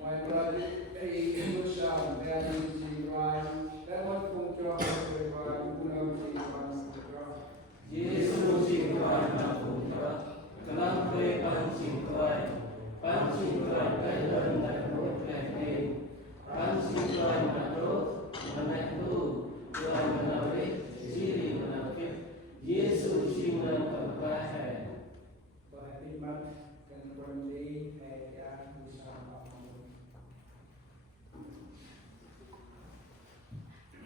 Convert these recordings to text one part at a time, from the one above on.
ngoài berarti Indonesia dan Jiwan lewat fungsi Jiwan guna Jiwan Yesus Jiwan Napunja kenapa pancingkuan kailan dan berkaitan pancingkuan itu menentu Tuhan menarik diri menakif Yesus Jiwan terbaik berkhidmat dan berhenti hayat bersama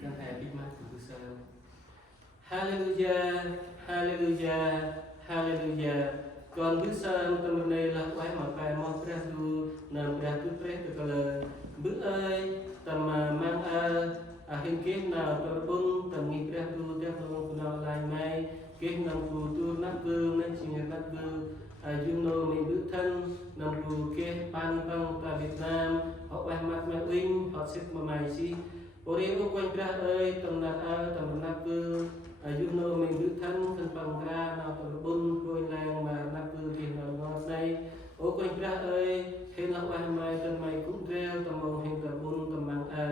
dan khidmat kebesar. Hallelujah, Hallelujah, Hallelujah. Con bước sang tâm này là quái mà phải mongព្រះទូនៅព្រះទូព្រះទៅលើប៊ឺអើយតាមម៉ាំងអើអាហិនគេនៅប្រពន្ធតាមងីព្រះទូទាំងក្នុងក្នុងឡាយម៉ៃគេនឹងទូទូណាក់គឺនឹងជាកាត់គឺអាយុនៅមានប៊ឺឋិននឹងគូគេបានបងតាវៀតណាមហកបេះម៉ាត់ម៉ែវិញហត់សិតមួយម៉ៃស៊ីបរិយាគួយព្រះអើយតំណាក់អើតំណាក់គឺអាយុនៅមានប៊ឺឋិនក្នុងបងក្រានៅប្រពន្ធគួយឡើងមកណាក់គឺគេនៅងស្ដីអូគួយព្រះអើយហេនឡោះម៉ៃតំម៉ៃគុំត្រែលតំមកហេនប្រពន្ធតំម៉ាំងអើ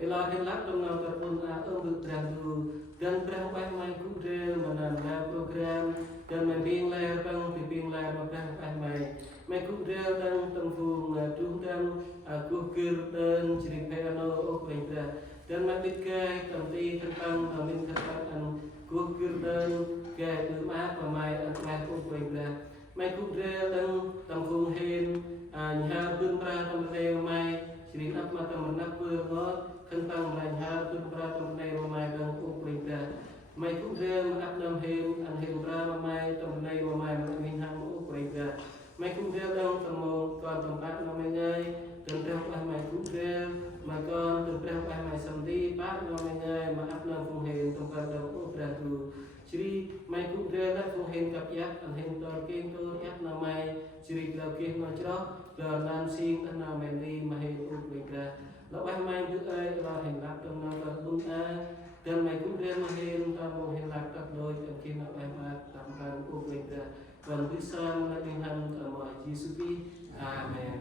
អេឡោហេនឡាក់តំនៅប្រពន្ធអាអឺប៊ឺព្រះទូdanព្រះបេះម៉ៃគុំត្រែលមកណាមណាប្រូក្រាមdan men pieng ler bang pi pieng ler maព្រះបេះម៉ៃម៉ៃគុំត្រែលdanតំហ្វូងទូតាមគូគិរdanជ្រីផេណូអូគួយព្រះ dan mabit kay tamti tentang amin katan kuh kirdan kay luma pamay ang kay kukway bra may kudrel dan tamkung hen nyha pun pra tamre may sirin ap mata manak purngot kentang nyha pun pra tamre may bang kukway bra may kudrel ap nam hen ang hen pra may tamre may mamin hang kukway bra may kudrel dan tamong kon tampat namay ngay danព្រះបេះម៉ៃគូត្រែលមកកនទៅព្រះបេះម៉ៃសំទីបាក់នាំងាយមកអាប់នៅគងហេនតំការដល់អូព្រះគ្រូជ្រីម៉ៃគូត្រែលដល់គងហេនកាប់យ៉ាក់អនហេនតរគេងទូយ៉ាក់ណាម៉ៃជ្រីដល់គេមកច្រោះដល់ណានស៊ីងអណាមែននេះមកហេនអូវិញព្រះដល់បេះម៉ៃគឺអើយដល់ហេនឡាប់តំណដល់បុនអាដល់ម៉ៃគូត្រែលមកហេនតាមមកហេនឡាប់តាក់ដោយអគេមកបេះម៉ាតាមការអូវិញព្រះបានវិសាលនៅទីហាំរបស់យេស៊ូវពីអាមែន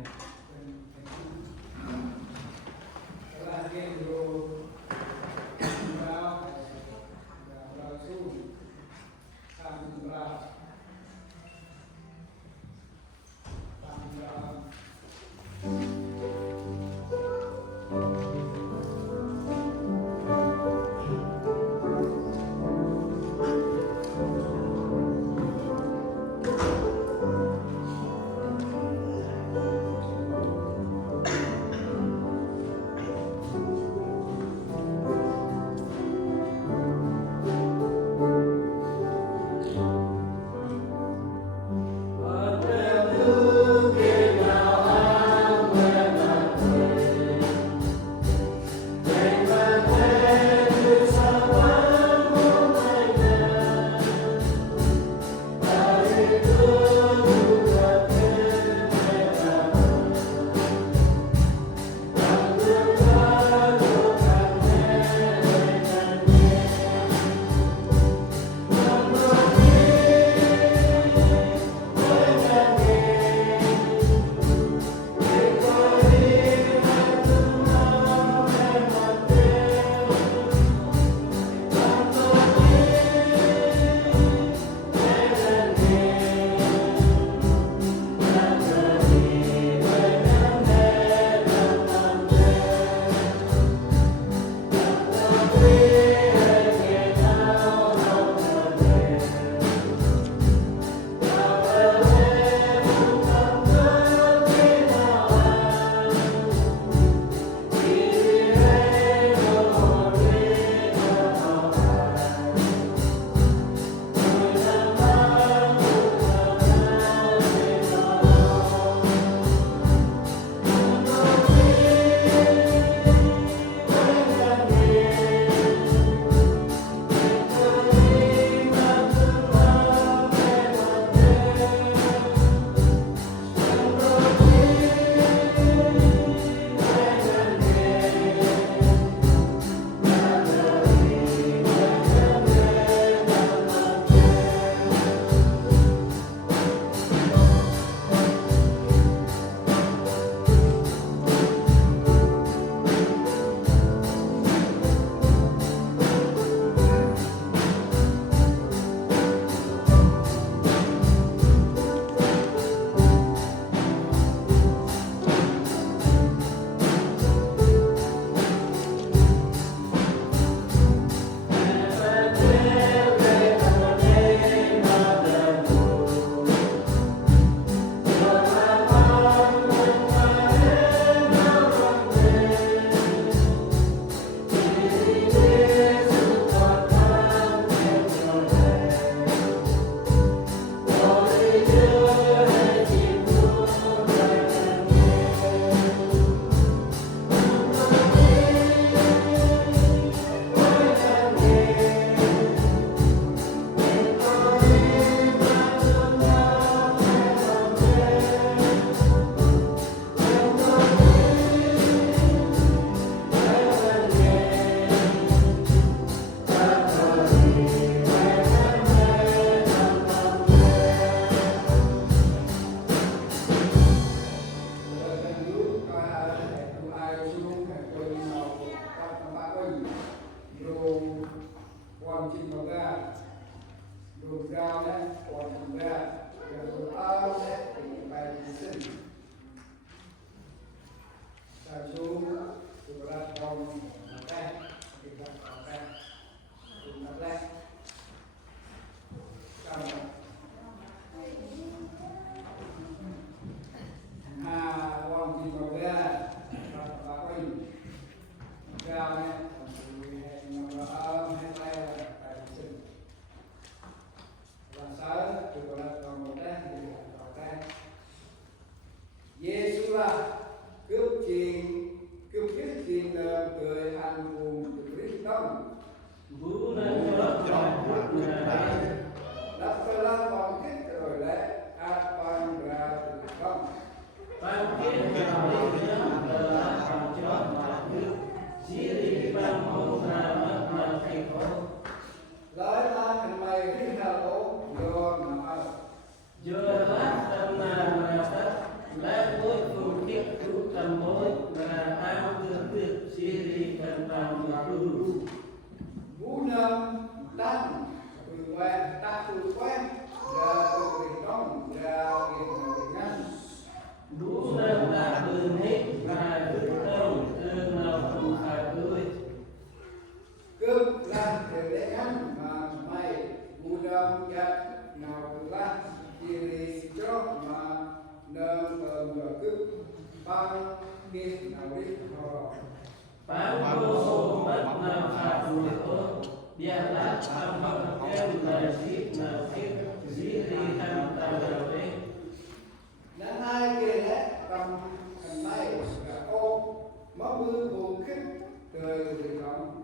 Lagi dulu berapa su berapa tâm mối và ao tương tự Siri cần tạm được Vũ Nam Tăng từ quen ta từ quen ra từ cái trong ra cái ngăn Vũ Nam đã bừng hết và đức tông từ nào không phải tươi cơm lan từ để ngăn mà mày Vũ Nam gạt nào từ lan chỉ đi cho mà nâng và cướp bao kia nào đi họ Phán vô số mất nào phạt đuổi ô biarlah tanpa kem nasib nasib Siri ham tanda về nên hai kia đấy cầm cầm tay cả ôm mất mưa buồn khích trời thì không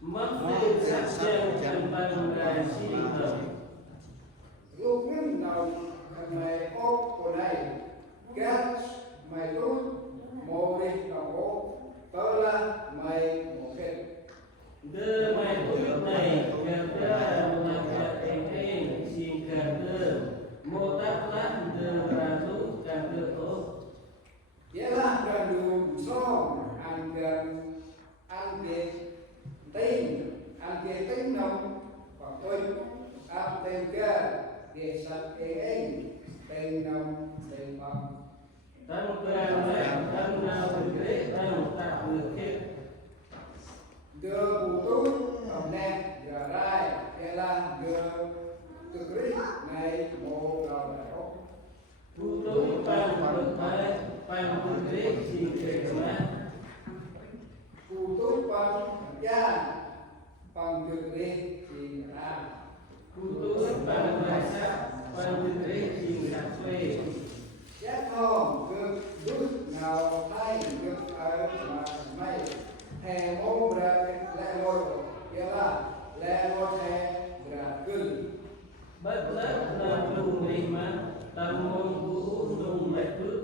mất về sắc chân chân bằng đài Siri hợp lúc ngưng đầu mày ôm của này gas mày tốt mồ đi đồng bộ tớ là mày một cái đưa mày tuyết này gặp ra là gặp em xin cảm đưa mô tắc lát đưa ra giúp cảm đưa tốt vậy là gần đường so ăn gần ăn kia tính nông và tôi ăn tên kia để sạch anh tên nông tên bằng tăng cường lại tăng nào thực tế tăng tạo được hết đưa bù túi cầm nè giờ rai hay là đưa từ cái này một đầu đại ốc Phụ tôi bằng được bài bằng thực tế xin kể mà bù túi bằng gia bằng từ cái thì ra Phụ tôi bằng bài sắc bằng thực tế xin sạc xuê giác không được rút nào thay được ở mà mày hè mô ra lẹ lôi kia là lẹ lôi hè ra cưng bất lớp là trùng đi mà tâm môn vũ nung mạch bước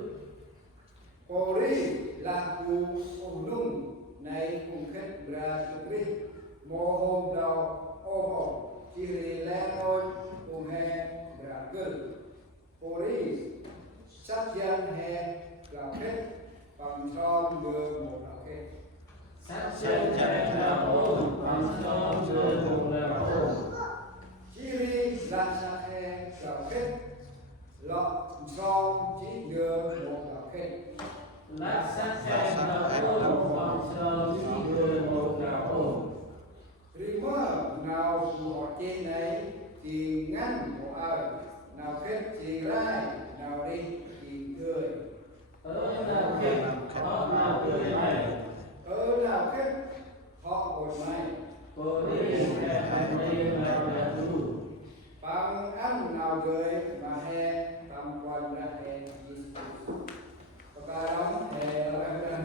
cô đi là cụ ôm nung này cùng khách ra cực đi mô hôm đầu ôm hồn chỉ lẹ lôi cùng hè ra cưng cô đi sắc dân hè là khách bằng son đưa một là khách sắc chân chạy là ôn bằng son đưa một là ôn Chiri là sa he là kết lọ son chỉ đưa một là kết lát sắc chạy là ôn bằng son chỉ đưa một là ôn Rima nào của trên này thì ngăn của ai nào kết thì rai nào đi thì cười ở nào kết họ nào cười này ở nào kết họ một mày cô đi là hành đi là đủ bằng ăn nào cười mà he tầm quan ra he và ta đóng he là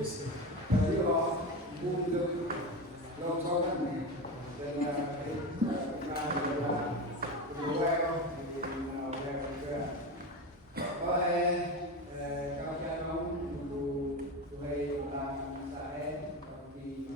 io un non so della guerra kalau saya mau mulai ulang saya di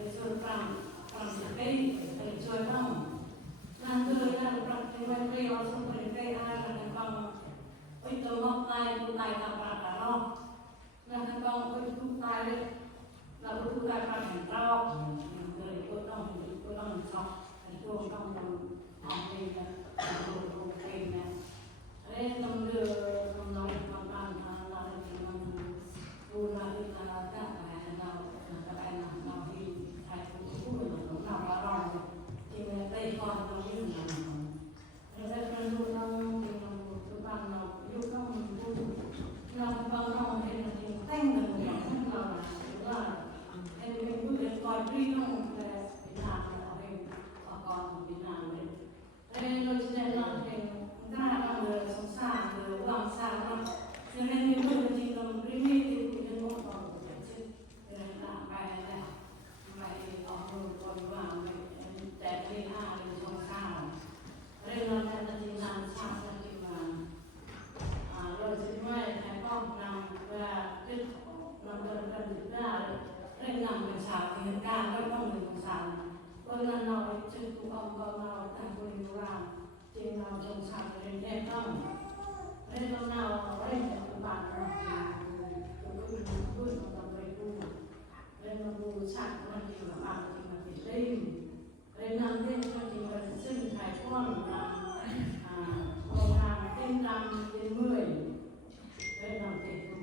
Hãy subscribe cho kênh Ghiền Mì Gõ để không bỏ lỡ านก็ต้องมีสารคนละน้อยจึงถูกเอาเราต่างคนอยู่ร่างจึงเราจงสารเรียนแย่ต้องเรียนต้องเราเรียนจากอุบัติเราพูดเราไปพูดเรียนมาบูชามันจริงบางจริงมันติดเล่มเรียนนำเล่มก็จริงมันซึ่งไทยก้อนนำโรงงานเต้นนำเป็นเมื่อยเรียนนำเต้นดู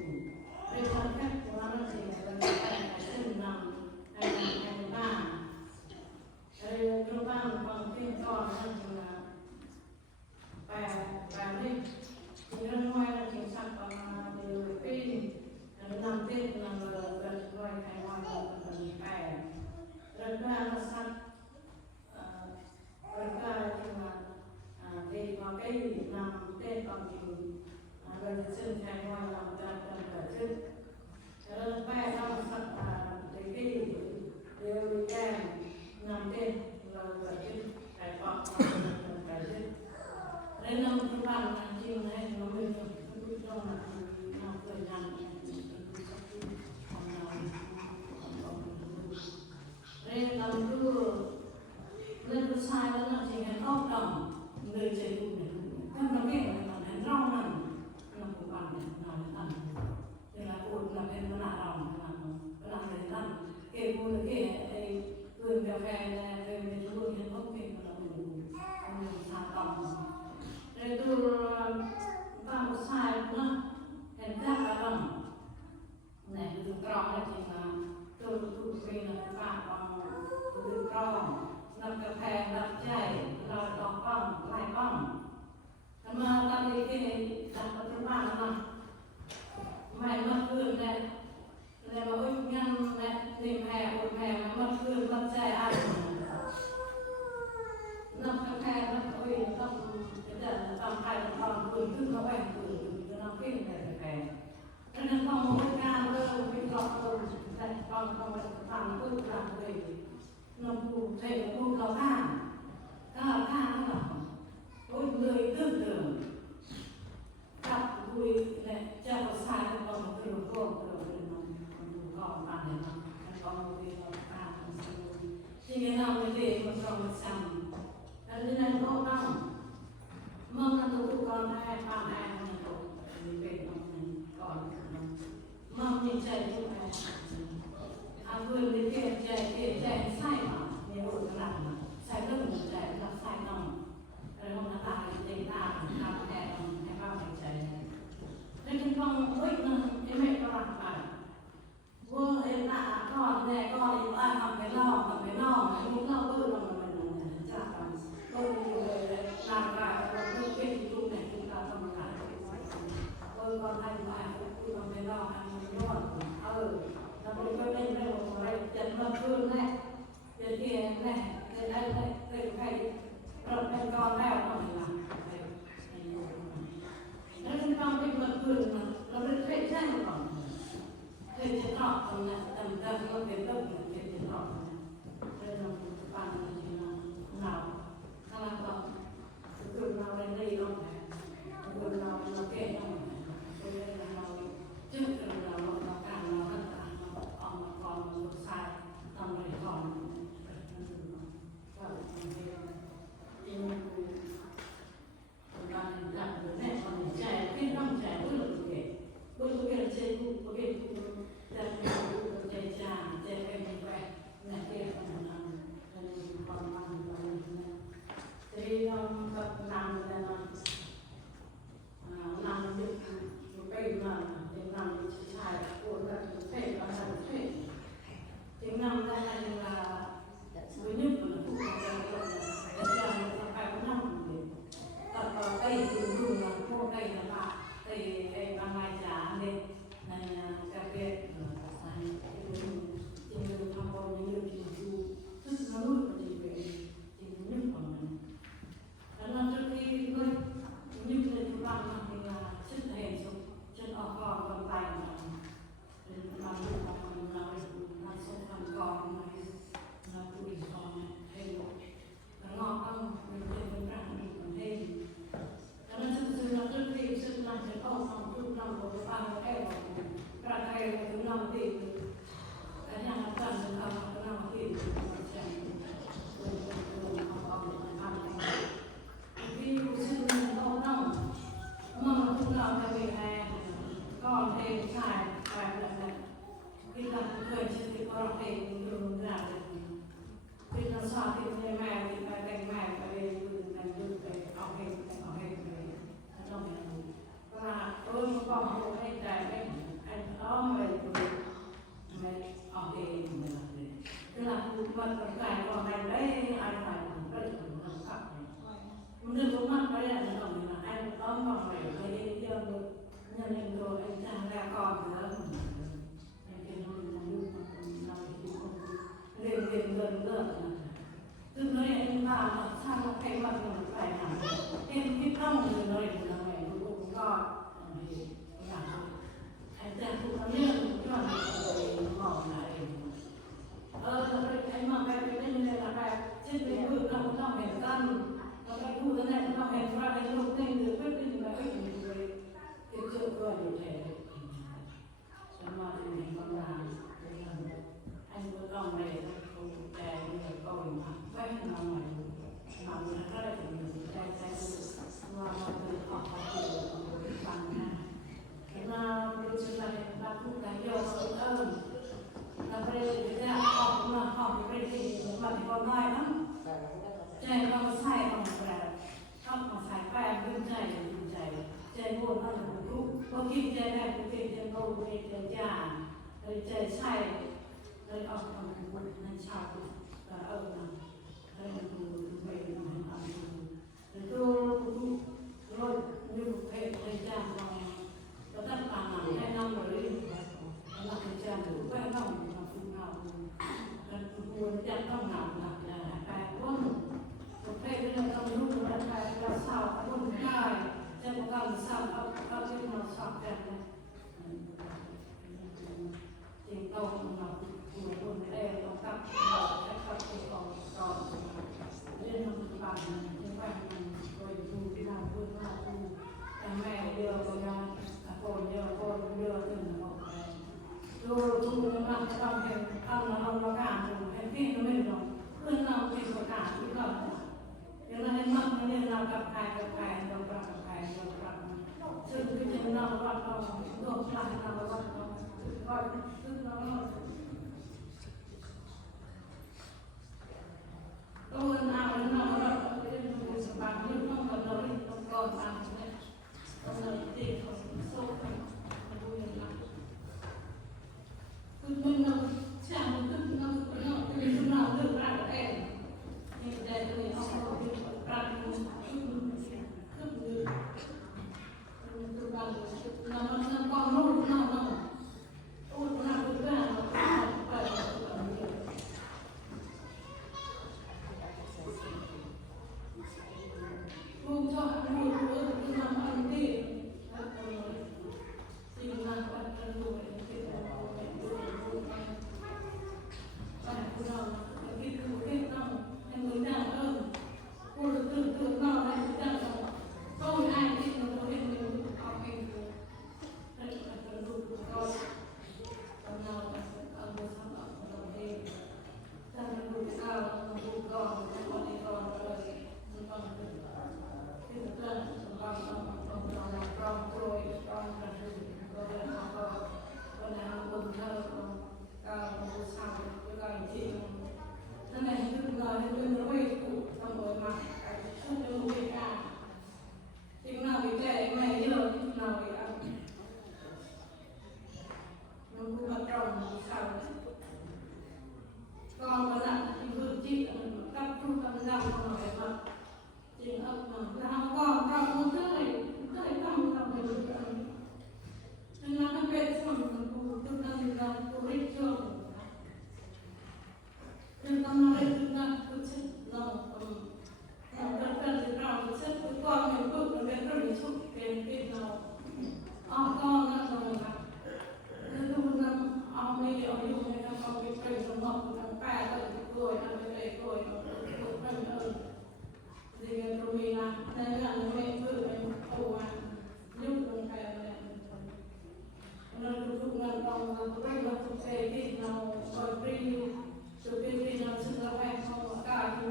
เรียนนำแค่ตัวนั้นจริงมันเป็นซึ่งนำให้บ้านเรียนรู้บ้างบางที่ก้อนนั่นจริงแปลนี่มีเรื่องน้อยจริงสักประมาณเดือนปีนำเต้นนำเป็นร้อยใครว่าเราเป็นแปลเรื่องบ้านเราสักเรื่องบ้านจริงเด็กเราไปนำเต้นตอนจริงเราจะซึ่งใครว่าเราจะเกิดขึ้นเรื่องแปลเราสักเด็กที่เรียนแก้นำเต้นเราเกิดขึ้นใครบอกเราเกิดขึ้นเรื่องนำที่บ้านจริงให้เราไม่ต้องเราเคยนำของเราเรื่องนำดูเรื่องผู้ชายแล้วนั่นจริงๆต้องต้องเลยใจดูเนี่ยถ้าเราไม่เห็นตอนนั้นเรานั่นเราผู้บ้านเนี่ยเราตั้งเวลาพูดเราเป็นเวลาเราเวลาเราตั้งเก็บพูดเก็บไอ้เรื่องกาแฟเนี่ยเป็นในช่วงนี้ต้องเก็บเราดูเราชาต่อเรื่องดูตามผู้ชายนะเห็นได้ก็ต้องเนี่ยดูกรองจริงนะตัวทุกปีนะป้าต้องดูกรองนับกาแฟนับใจเราต้องป้องไล่ป้องทำมาตอนนี้ที่ทำปัจจุบันนะไม่เมื่อคืนเนี่ยเลยมาอุ้ยงั้นเนี่ยนี่แพ้อุ้ยแพ้มาเมื่อคืนนับใจอะไรนับกาแฟนับอุ้ยต้องจะต้องใครต้องคืนขึ้นมาแหวนคืนจะต้องขึ้นแต่กาแฟดังนั้นต้องมุ่งการเริ่มวิเคราะห์แต่ต้องทำพูดตามเลยน้ำปูใส่ปูเราข้างนั่นหรอโอ้ยเลยเรื่องเดิมกับคุยเนี่ยเจ้าชายก็ต้องคือโลกเลยน้องดูก่อนมาเลยน้องต้องคุยเราข้างจริงๆเราไม่ได้มันต้องซ้ำแต่เรื่องก็ต้องเมื่อมันถูกก่อนได้ความแรงมันถูกเป็นตรงนั้นก่อนเมื่อมีใจทุกแรงอาเพื่อนที่เทียบใจใส่มาในโลกหลังใส่เรื่องใจรับใส่น้องแล้วน้องตาเต็มตาทำแทนให้เข้าใจแล้วจึงต้องเฮ้ยนั่นไม่ประหลาดไปว่าเอ็นตาก่อนแน่ก่อนอยู่ทำไปนอกนี่เล่าเพื่อนเรามันจากกันก็มีเลยนางรายเราเพื่อเป็นรูปไหนคือการทำงานก่อนให้มาคือทำไปนอกอันนี้ยอดเราไม่ได้เล่นได้หมดอะไรจะมาเพื่อนแน่จะเที่ยงแน่จะได้ใครเราเป็นก่อนแล้วก็ไม่มาแล้วถึงต้องเป็นมาเพื่อนเราเป็นเคยใช่ไหมก่อนเคยจะตอบตรงนั้นแต่เราเป็นเรื่องเคยจะตอบเรื่องเราฟังจริงเราถ้าเราคือเราเล่นได้ต้องแพ้คือเราเก่งต้องคือเราจึ๊กเราการเราต่างเราออกมาก่อนเราใส่ทำอะไรก่อนก็จริงการจับแน่ความใจที่ต้องใจเพื่อตัวเองเพื่อตัวเองใจผู้ตัวเองแต่ใจจางใจเป็นไปในเรื่องของเราในความมันเราเนี่ยจะยอมกับนำแต่นำยึดไปมาเป็นนำชายปวดแบบเท่ประสาทเท่จึงนำได้เวลาวิญญาณของผู้คนจะจะไปนำเลยตัดต่อไปดูนะพวกไปนะว่าไปบางรายจ่าเนี่ยในกระเบียดจริงๆทำบอลยังอยู่ที่ดูซึ่งมนุษย์มันจริงเป็นจริงนึกของมันแล้วเราจะที่ก็ยึดในทุกบ้านเวลาฉันเห็นฉันออกก่อนวันไปนะเป็นบางเรื่องบางคนเราส่งทำก่อนเราคุยก่อนให้หมดแล้วงอกต้องเป็นร่างอีกประเทศแล้วเราจะซื้อเราจะรีบซื้อเราจะต้องทำทุกเราบริการแก้วกระไทยถึงเราที่แต่ยังตั้งเราทำเราที่ Thank you.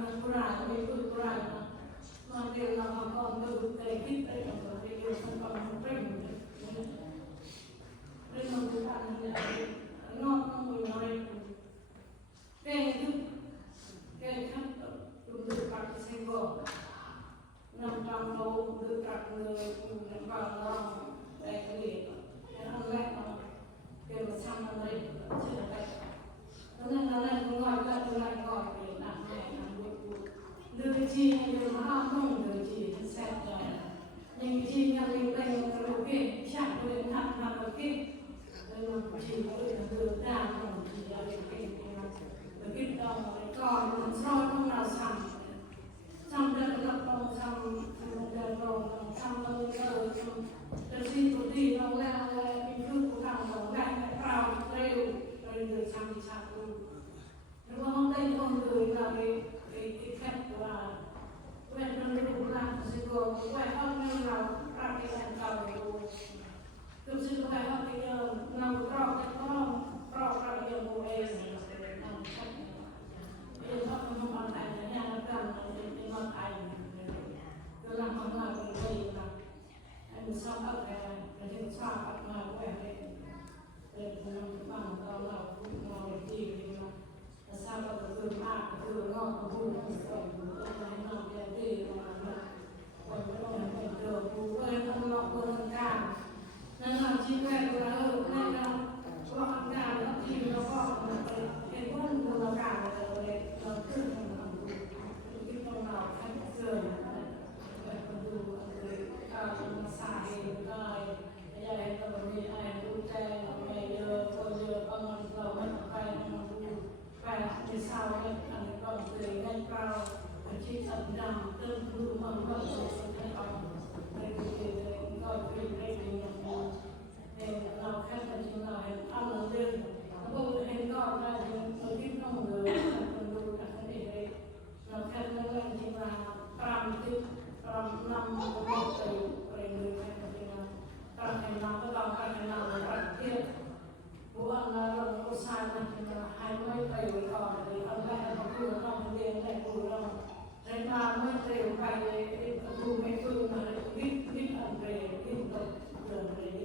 mình ra thì cứ ra mà điều nào mà con từ để biết đây là cái điều không còn một mình nên mình cứ ăn như vậy ngon không mình nói cái thứ cái khác dùng được các cái sinh vật nằm trong đâu được các người nằm vào đó để cái gì cái ăn lẹ mà cái mà xăm ăn đấy chưa được đấy nên là cũng gọi là tôi lại gọi để làm này làm việc lười chi hay điều nó không lười chi thì sẽ là nhưng chi nhà mình đây là cái kiện chẳng có đến hạn là cái kiện đây là chỉ có được từ đàn còn chỉ là cái kiện cái kiện đó còn soi không nào xong đây là còn xong đây rồi xong rồi cái gì của đi nó là cái thứ của thằng nó lại vào đều rồi được xong thì xong luôn nếu mà hôm nay con người là cái cách là quen con người làm sự còn quen hơn nên là ra cái làm cầu thực sự quen hơn bây giờ nằm trọ cái con trọ ra bây giờ bộ em nằm cách bây giờ không còn lại là nhà nó cần để mà thành tôi làm không làm cái gì mà anh sao ở cái gì sao ở mà quen để làm bằng tao là cũng ngồi để gì mà sao mà từ ngon từ vui rồi tôi làm cái gì mà còn cái được vui ăn ngọt hơn càng nên là chỉ quen là nên là có ăn càng nó chỉ nó có cái quân của nó càng rồi nó cứ cái con nào thành sườn vậy còn dù người nó xài rồi bây giờ tôi bị ai cũng chơi bây giờ conเราไม่ไปในเช้าเนี่ยอันนี้ก็เลยได้เปล่าที่สัญญาเติมดูมันก็จะได้เอาในตัวเองก็เป็นได้ดีอย่างนี้เราแค่ปัจจุบันเอาเรื่องแล้วก็เองก็ได้เราที่ต้องเลยคนดูกันได้เลยเราแค่เรื่องที่ว่าตามที่ตามนำมาไปเลยแค่ปัจจุบันตามให้นำก็ต้องการให้นำประเทศbukan lalu usaha kita hanyaไปก่อนเลยเอาแรกเราคือต้องเรียนได้ดูเราในมาไม่เร็วไปเลยดูไม่ฟื้นมาเลยวิทอันเร็ววิทตกเดินเลย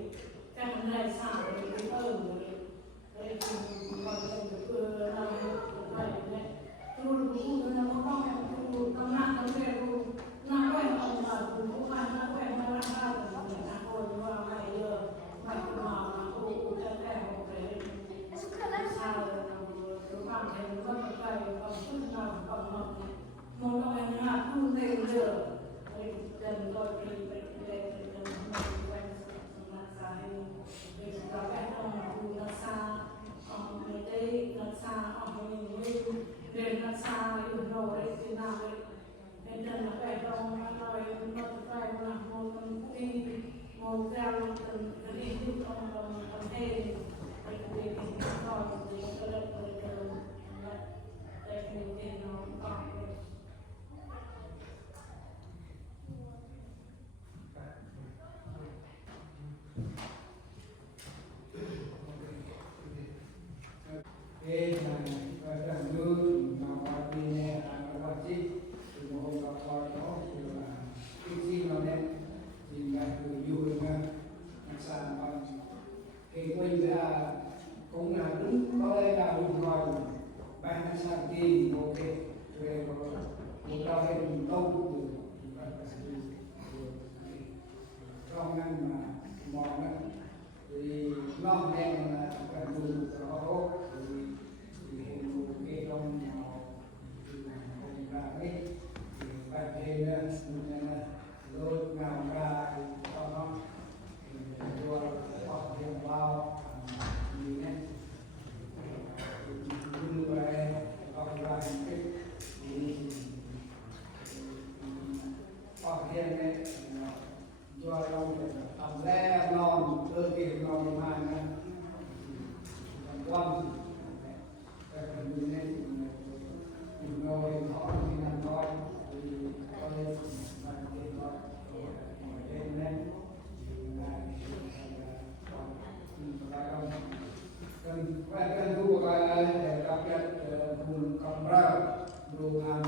แต่มันได้สร้างเลยเพิ่มเลยได้ถึงก่อนเลยเราไปเนี่ยดูนะมันต้องดูต้องนั่งต้องเรียนดูนั่งไว้ตรงหลังดูผู้พันนั่งไว้มานั่งได้แต่เนี่ยนะคนว่าไม่เยอะไม่มาจะแต่sao rồi bạn thấy nó có phải còn chút nào còn một nói là không đều được dần rồi thì về quen là sai vì có vẻ là xa người đây là xa ở mình về là xa rồi thì nào nên dần là phải trong rồi nó phải là một đi một theo từng cái đi trong thế cũng là đúng có lẽ là đúng rồi ban hành sang kỳ một cái về một trò hệ công của trong ngành mà mòn thì ngon đen là cần dùng rõ thì một cái trong là cái và thì lôi nào ra cho nó vừa hoặc tiền bao do đâu tầm le non cơ kịp non mà quan cái phần này ngồi họ thì làm coi thì coi mà thì coi ngồi trên lên cần thu để cập nhật nguồn còn ra đồ hàng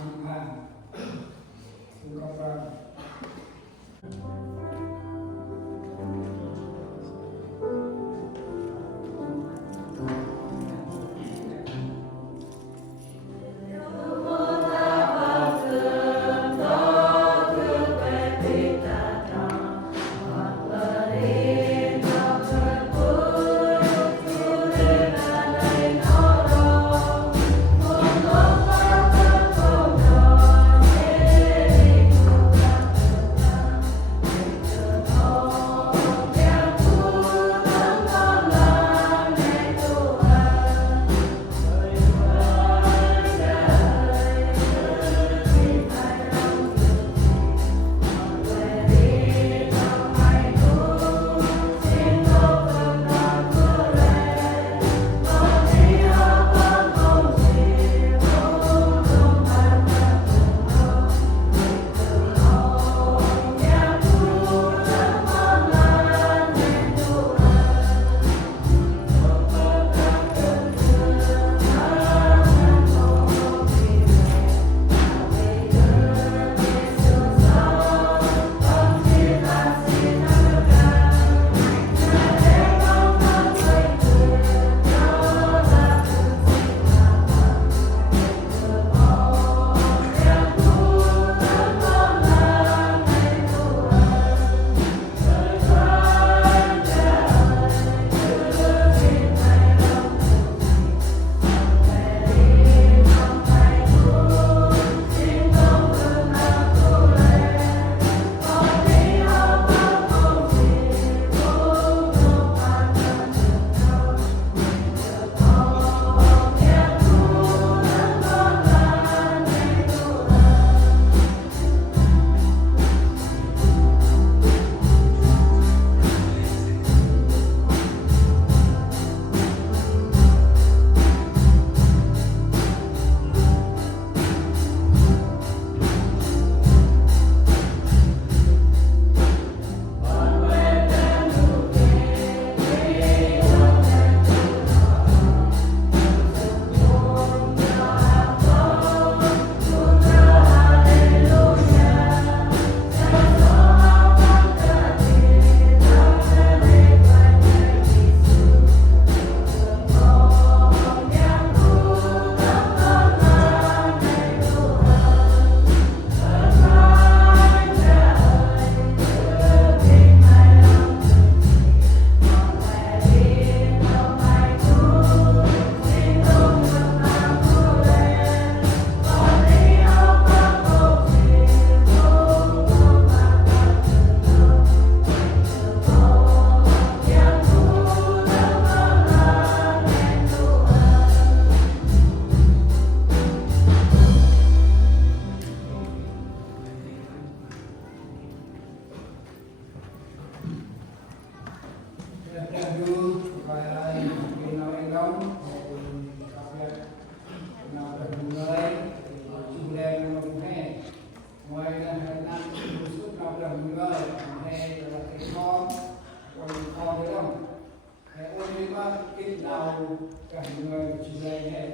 nó cái nào cả người chủ đề này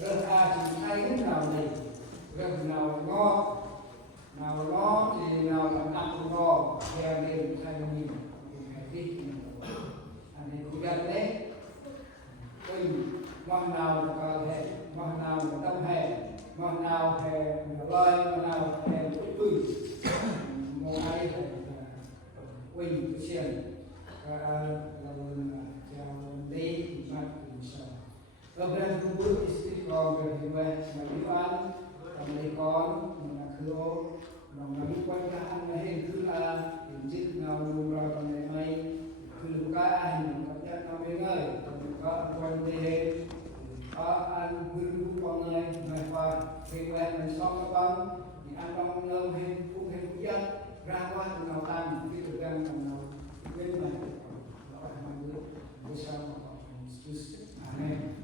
rất chỉ hay cái nào này rất nào nó thì nào là ăn ngon theo nên thay mình phải đi anh ấy cũng gần đấy mình món nào có thể món nào tâm hệ món nào hệ lời món nào hệ tươi một ai hệ quỳnh xiên là chào đi mặt sao kemudian kubur istiqomah berjiwa Madiwan Amerikon Menakro Mengambil lahir Kula Injil Nauru Rakamai Kelukaan Mengajar Kamengai Kelukaan Kuantihe An Guru Pangai Mefa Kewan Mensok Kapang Di Antang Ngam Hen Pung Hen Kuyat Rawat Menautan Kita Gang Menau Kewan Menau Bersama Yesus Amin.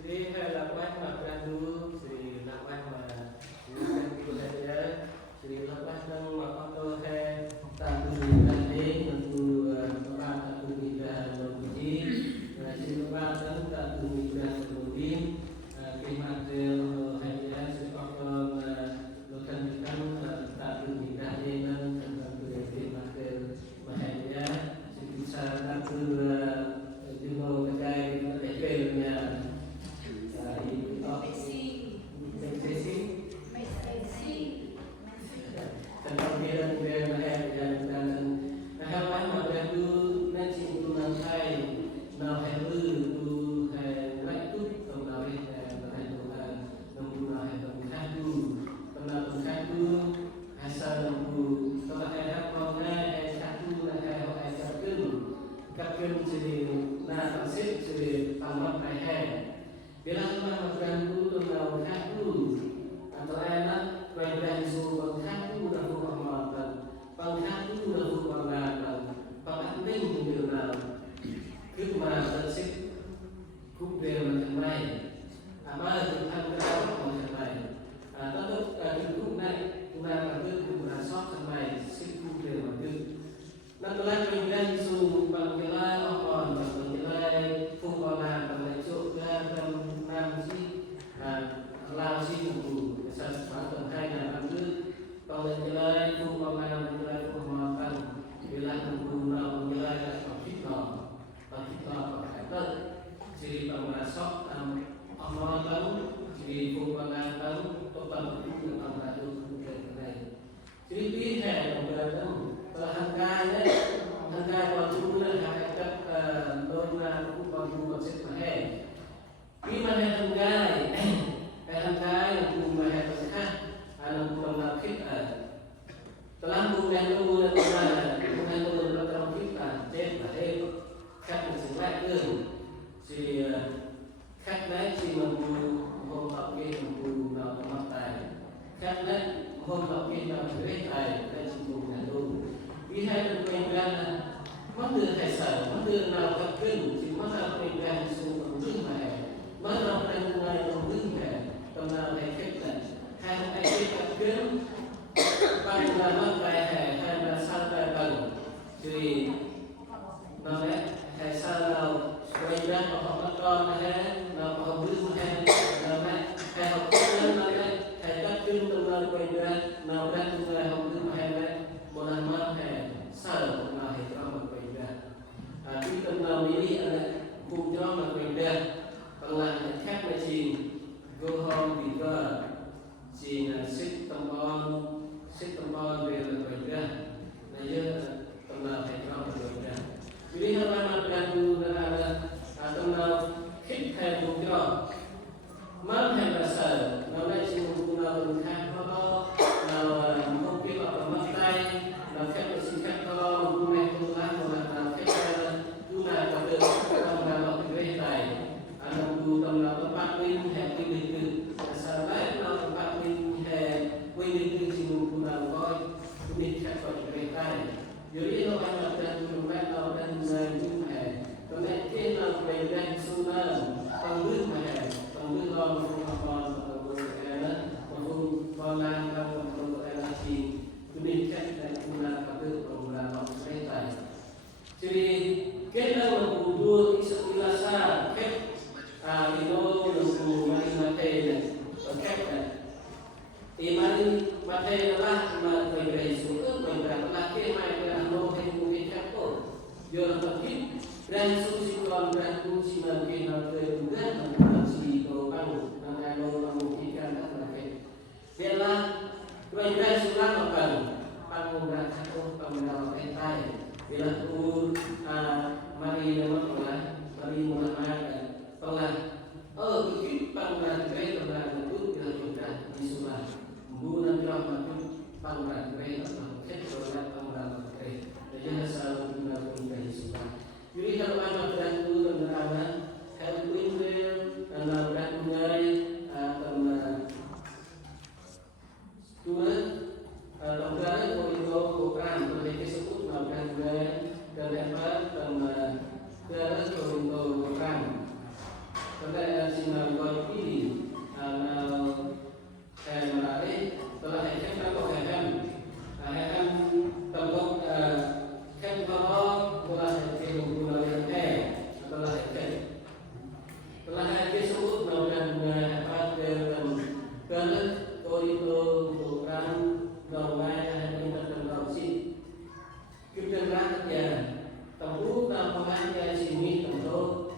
Jadi lakukan makan dulu, jadi lakukan makan itu saja. Jadi lakukan dan makan tu tak boleh nanti tentu orang tak boleh dah beruji. Jadi lakukan tak boleh dah beruji. Kemarin hanya seorang lakukan tak boleh dah dengan tentang kemarin hanya sebisa tak boleh jumpa kedai levelnya. Bila mana bergantung tentang hatu atau anak bergantung penghatu dan penghormatan, penghatu dan penghormatan, pengantin mengenal kemana sih kubur macam lain, apa Tuhan berkata macam lain, atau kubur naik kubur itu kubur asal macam lain, sih kubur macam. Nantilah bergantung panggilan orang, panggilan penghormatan, lao si phục sản phẩm tầng 2 là năm trước còn lên cái lai không bao ngày lên cái lai không hoàn thành cái lai không cùng nào cái lai là còn thích nọ còn phải tận chỉ bằng là sót ông lo tấn chỉ phục bằng là tấn có bằng cũng được bằng là được cái này chỉ biết hè của người đó là hàng gai đấy hàng gai còn chung là hàng cấp đôi là cũng còn xếp mà hè khi mà hè hàng gai hàng gai là cùng mà hè tầng khác là cùng là khích telah kemudian kemudian dalam kita chết là thế khách mình sẽ lại tương thì khách đấy thì mình hôm tập kia mình nào mặt tài khách đấy hôm tập kia nào phải hết tài đây chỉ cùng là luôn vì hai bên quen là mất đường hải sản mất đường nào gặp kinh thì mất nào quen quen xuống bằng lưng mà mất nào quen ngay bằng lưng mà tầm nào hay khách là hai anh kia gặp kinh bằng là mất tài hay là sao tài bằng thì nó đấy hay sao nào quay ra mà họ bắt con hay nào họ lưng hay nào đấy hay học kinh nó đấy hay các kinh tầm nào quay ra nào đấy tầm nào học lưng hay đấy một lần mà hay sao mà hay cho mà quay ra khi tầm nào mỹ cùng cho mà quay ra bằng là khác là gì go home because chỉ là xích tầm on về là quay ra là giờ tầm nào hay cho mà quay ra vì hôm nay mà đang là tầm nào khích hay cùng cho mất hay là sợ nó lại chỉ một cùng nào tầm khác nó nào không biết là mất tay nào khác là xin khác to cùng này cùng lá một là khác là tu nào có được tầm nào nó phải về tài nó tu tầm nào tầm bát minh hay quy định từ sợ đấy nó tầm bát minh hay quy định từ chỉ một cùng nào coi quy định khác phải về tài dưới nó anh là đang dùng bát nào đang dùng hè còn này kia là về đang xuống bằng lưng mà bằng lưng con của em đó con làm của em là thì cứ đi cách này cũng là cả tự cũng là bọn sẽ tài jadi kita membuat istilah ket itu mempunyai materi ket imani materi adalah materi suku adalah kemai adalah nohen mungkin kapol jualan bagi dan susi kon dan kunci mungkin materi juga masih orang orang mungkin kan materi biarlah berjalan sulang apa panggungan satu panggungan entai bila tu mari nama Allah mari Muhammad Allah kita panggilan kita panggilan itu bila kita disuruh bukan drama itu panggilan kita kita panggilan kita jadi selalu kita punya disuruh jadi kalau panggilan itu tentang help winter dan panggilan mulai tentang Tuhan panggilan itu program mereka sebut panggilan dan apa tentang dari program terkait dengan kau ini saya menarik telah saya kalau saya tentang kalau telah saya mulai telah saya sebut dengan apa dengan kau itu program normal internasional kita ya tempuh tambahannya sini tentu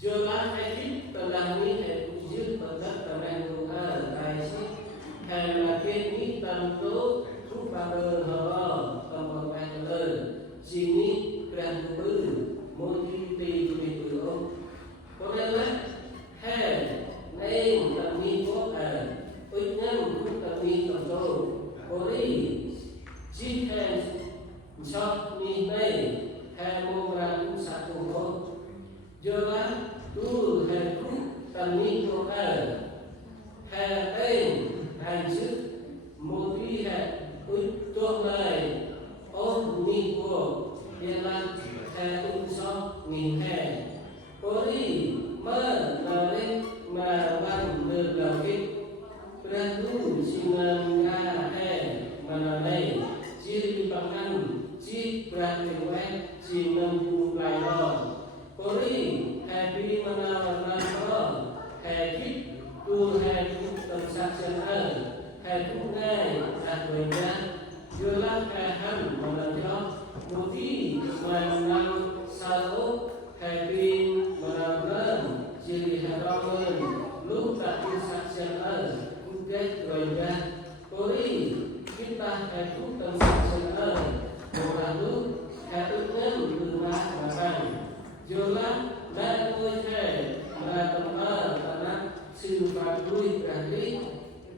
jualan edit terlami edit tetap terang doa kaisi lagi ini tentu pada hal tempat sini kerana motivasi itu kerana neng kami buat ujian kami tentu beri jika shop ni đây hai mô ra cũng sạch cùng thôi giờ là tu hai cũng tầm ni của hai tên hai chữ một tí hai ước tốt này ôn ni của hiện là hai cũng shop nghìn hai có đi mơ là lên mà bằng được là cái ra tu xin nga hai mà là đây chỉ đi bằng ăn chỉ berarti chỉ nemu lại rồi, kori happy mana mana rồi, happy tu happy tâm sát chân ở, happy ngay đạt về ra, chưa lắm cái hắn mà làm cho, một tí mà làm sao happy mà làm lớn, chỉ là lo hơn, lúc đạt tâm sát chân ở, cũng kết về ra, kori kita happy tâm sát chân ở lalu harusnya rumah makan jualan dan kue karena sifat duit berarti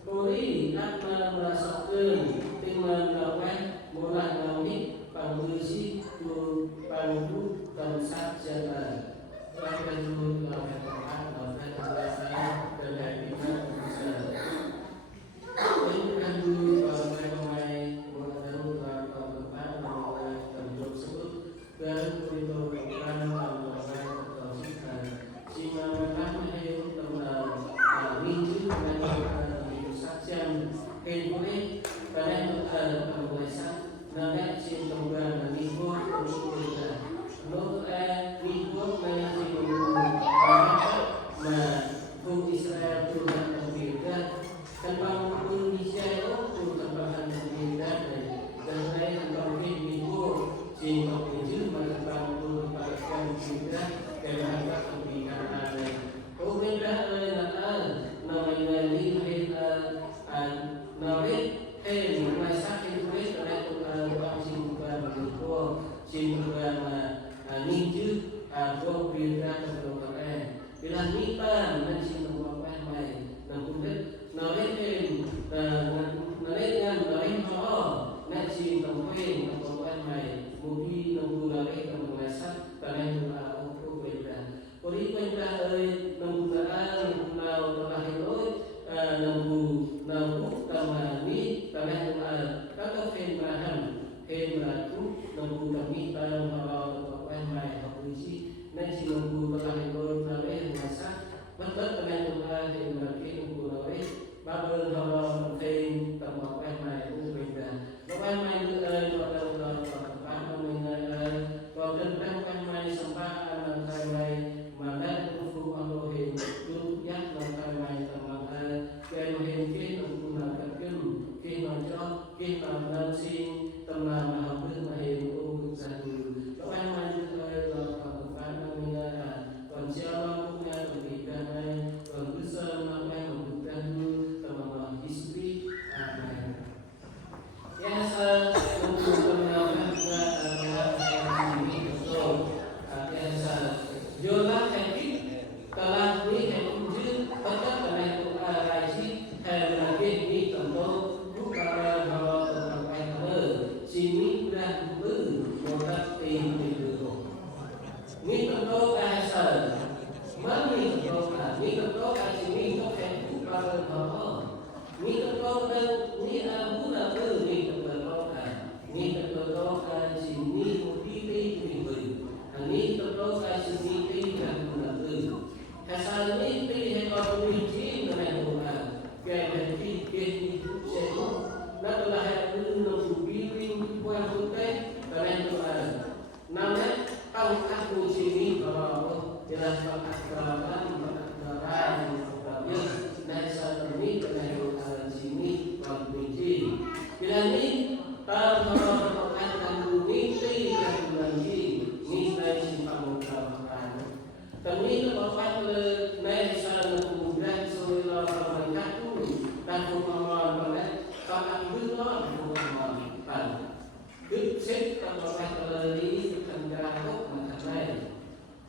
kori nak merasakan dengan lawan mulai kami panggusi tu panggu dan saja lawan dulu lawan lawan dan kita bisa ini dulu dan untuk program minggu dan saksian kemudian pada pembahasan nanti si program minggu untuk minggu nah Israel sudah berbeda tanpa Indonesia itu tanpa berbeda dan saya tanpa minggu sehingga tujuh melakukan perpaduan juga dengan pembinaan ada. Kemudian namanya lihat narik masa itu orang simpan begitu simpan ninju atau bila terlalu bila nipan dan simpan apa lain dan kemudian narik nasi tempen atau apa lain mungkin menggunakan pembahasan karena untuk beda. Kori beda menggunakan terlahir namu tamani karena kata femrahan femratu namu kami kalau apa mai polisi nasi namu terlahir masa betul karena hiện là khi của nói ba bên họ thêm tầm một em này cũng bình thường nó em này như ơi nó đâu rồi còn ba mình ơi còn trên em này sắm ba lần tay này mà đã cũng phụ ông đồ hiện luôn nhắc lần tay này tầm một cái hiện khi nó cũng là cần kinh khi nó cho khi nó nên xin tầm nào mà học được mà hiện cũng được rằng nó em này như ơi rồi còn ba mình ơi còn chưa cũng nghe còn bị cái này còn cứ sơn nó nghe còn được cái như tầm một history này yes untuk mengenalkan Yola Henry telah dihenjuk tetap dengan raji lagi di tempat bukan kalau tempat sini dan buat tim itu ni tempat bahasa mani tempat ni tempat sini tempat bukan kalau ni tempat ni bukan ni tempat ni tempat sini mesti ni tempat sini Asal ini pilih ekonomi dengan orang yang fikir itu saya nak telah menunggu bimbing buat hotel dengan orang. Nama tahu aku sini kalau jelas pengakaran tapi nasa ini dengan orang sini konflik. Bila ini tahu kalau akan mimpi dan janji ni saya simpan muka-muka. Kami lepasเลยในสารภูมิได้ช่วยเราทำให้ทุกการภูมิมาและการดึงล้อภูมิมาปันดึงเช็คกันต่อไปเลยทำการลุกมาทำไม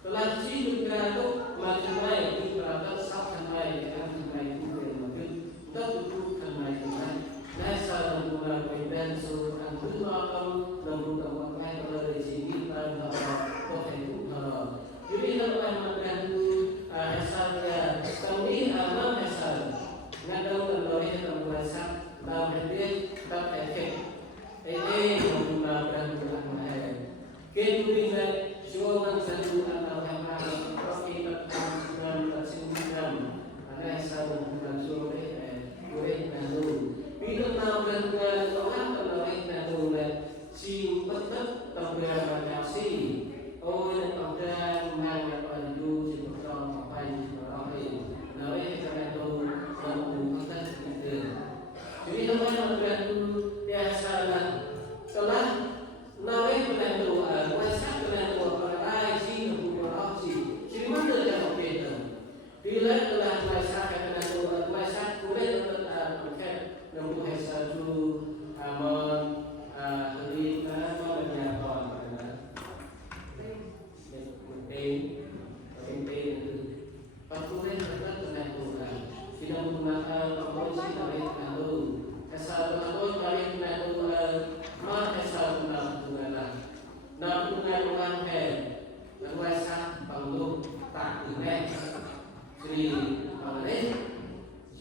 ตลาดชี้ดึงการลุกมาทำไมดึงการลุกซับทำไมการทำไมทุกเรื่องมันดึงต้องทุกทำไมในสารภูมิไปเป็นส่วนการดึงล้อต้องนำภูมิมาไปเลยชีวิตเราก็เห็นทุกทางjadi kalau mengganggu hasilnya, kami aman hasil. Ngadau kendori tembuasan dalam hati tak efek. Menggunakan bulan kemudian jualan satu atau hamil, kopi dengan tersimpan. Ada hasil bulan sore, boleh nadu. Bila melakukan orang kendori nadu si tetap tembuasan nasi. Oh, yang ada mana pandu si potong apa yang orang nawe kerana tu mampu kita itu. Jadi teman pandu biasa lah. Setelah nawe pandu, kuasa pandu orang lain si orang si. Jadi mana yang berbeza? Bila telah kuasa pandu, kuasa kulit atau mungkin nombor satu aman hari mana menyapon. Patulen tetap dengan Tuhan. Tidak menggunakan promosi dari Tuhan. Asal Tuhan dari Tuhan, maka asal Tuhan. Nam Tuhan Tuhan hai, kuasa panggul tak Tuhan. Sri Amen.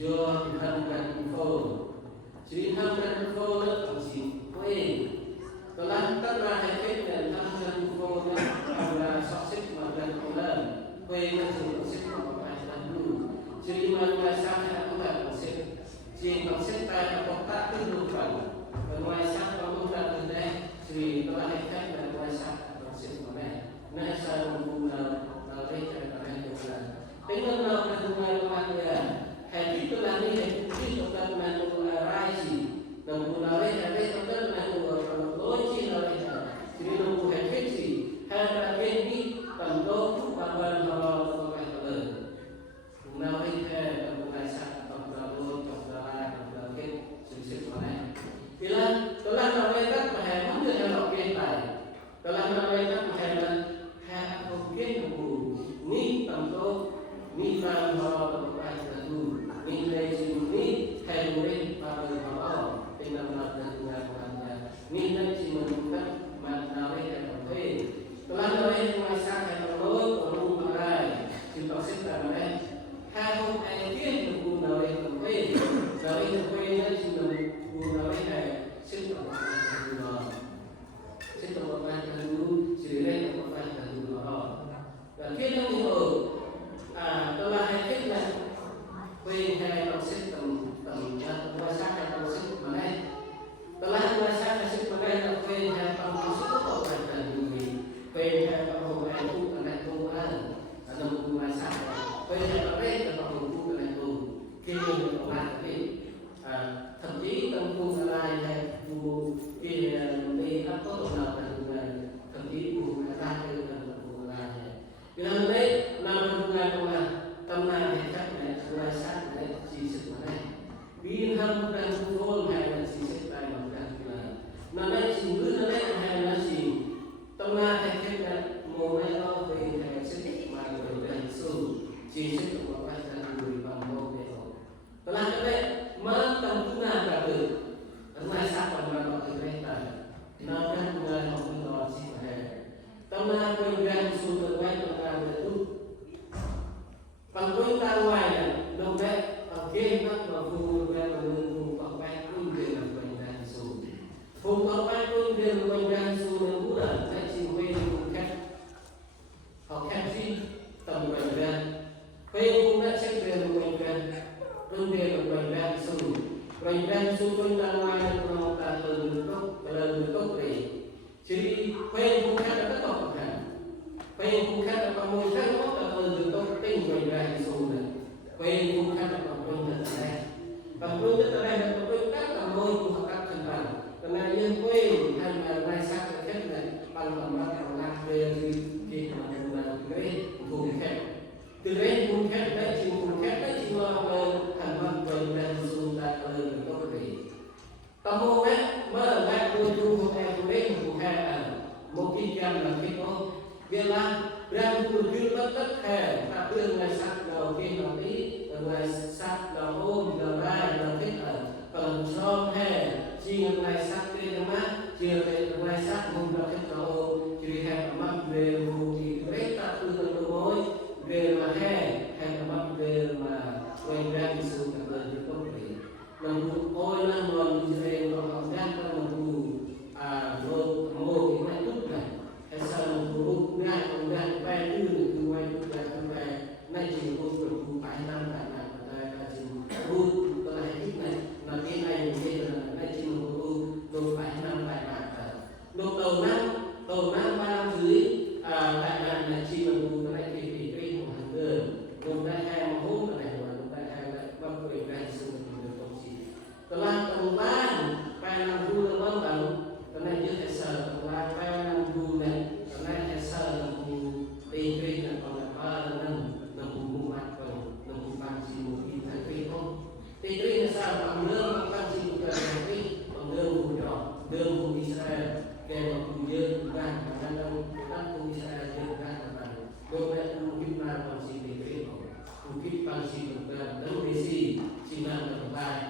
Jo Tuhan dan Info. Sri Tuhan dan Info tersi. Telah terlahir dan Tuhan Info adalah sukses dan Tuhan. Quê nó dùng bằng xếp của bài làm đủ chứ đi mà ngoài sang thì không phải bằng xếp chỉ bằng xếp tay là có tác tư đủ phần và ngoài sang có công đặt từ đây thì có hành khách là ngoài sang bằng xếp của này nay sao một vùng nào đây phải là này được là tính năng nào là vùng này của anh là hệ thiết tôi làm đi hệ thiết tôi cần là một rai gì là một vùng nào đây là đây tôi cần là một lối chi nào đây là thì đi một hệ thiết gì hay là bên đi tầm đô Tuhan kalau boleh menarik penggunaan pembangun pembangunan pembangunan sistem mana? Bila telah mereka menghemat dengan lokasi baik, telah mereka menghemat mungkin ni tentu ni kalau itu nilai sini hemat pada kalau dengan dengan nilai sini menunjukkan menarik dan telah mereka merasakan Proses karena harus ada menggunakan dari yang sudah menggunakan sistem pembangunan dulu sirene pembangunan dulu dan kita tahu telah kita quê hay bằng sức tầm ngoài sát hay bằng sức mà đây tờ lai ngoài sát hay sức mà đây là quê hay bằng sức tốt của bạn vì quê hay bằng hồ hay tu ở đây tu ăn ở nằm ngoài sát quê hay bằng đây là bằng hồ tu ở đây tu khi mình ở lại thì thậm chí tâm tu ở đây hay tu khi đi ăn tốt nào là thậm chí tu ở đây là tu ở đây cho nên đấy là một ngày mà tâm này thì chắc là ngoài sát này chỉ sự mà này vì hơn đang vô hay là chỉ sự tại mà đang là nó đây chỉ cứ nó đây hay là chỉ tâm này thì chắc là một ngày đó về hay sự mà về đang sưu chỉ sự của các bạn người bằng một để rồi đó là cái đấy mà tâm chúng ta cả được ở ngoài sát và ngoài đó thì đây là nó đang người học cái đó chỉ phải tâm này về đang sưu được quay tâm này về tu bằng tôi ta ngoài là đâu đấy bằng kia nó mà phù về là phù bằng bay tôi về là quanh ra số phù bằng bay tôi về là quanh ra số là cũng là tại chỉ về cùng khách họ khách gì tầm quanh ra về cũng đã xét về là quanh ra tôi về là quanh ra số tôi ta ngoài là nó ta từ gốc để chỉ về cũng khách là tất cả các hàng về cũng khách là bằng môi khách nó là từ gốc tinh quanh ra số này về cũng khách là bằng quanh ra đây bằng quanh ra đây là quanh các là môi của các thành phần còn là như quê hay là mai sắc là khách này bằng bằng mắt bằng lạc về thì mà cái vùng khách từ đấy vùng khách đấy chỉ vùng khách đấy chỉ là thành phần quanh ra số ta từ gốc để tâm môn đấy mở lại đôi chu của em của đấy của hai một cái jam là cái đó việc là đang vừa đưa tất cả các đường ngày sắc đầu tiên đầu tí ngày sắc đầu hôm đầu hai đầu thích ở phần sau hè chi ngày sắc tây nam á chiều ngày sắc hôm đầu thích đầu hôm chỉ hẹn mắt về vùng thì đấy ta từ từ mối về mà hè hẹn mắt về mà quay ra đi xuống các lời như công ty làm ôi làm còn như thế còn học đang có một một cái tốt này hay sao một ngày còn đang bay từ ngoài từ ngoài nay chỉ một phần phải năm lại là chỉ một cái này ít này là cái này như là nay chỉ một phải năm lại là đầu năm 3 năm dưới lại là chỉ là một cái này thì một hàng đường đồng đại hai mà hôm là này đồng đại hai lại bao tuổi này xuống được công chỉ đó là tầng 3 năm thu là bao tầng cái này như thế sở tầng 3 năm thu này cái này thế sở là thu tiền thuê là còn là 3 năm vùng mặt còn là vùng bằng chỉ một nghìn tháng thuê không tiền thuê là sao bằng lương bằng chỉ một lần thuê bằng lương vùng nhỏ lương vùng Israel kèm vào vùng dương vùng gan và đang đất vùng Israel dương gan là bằng đôi bên vùng kim lan bằng chỉ tiền thuê không vùng kim bằng chỉ một lần đâu đi chỉ là tầng 3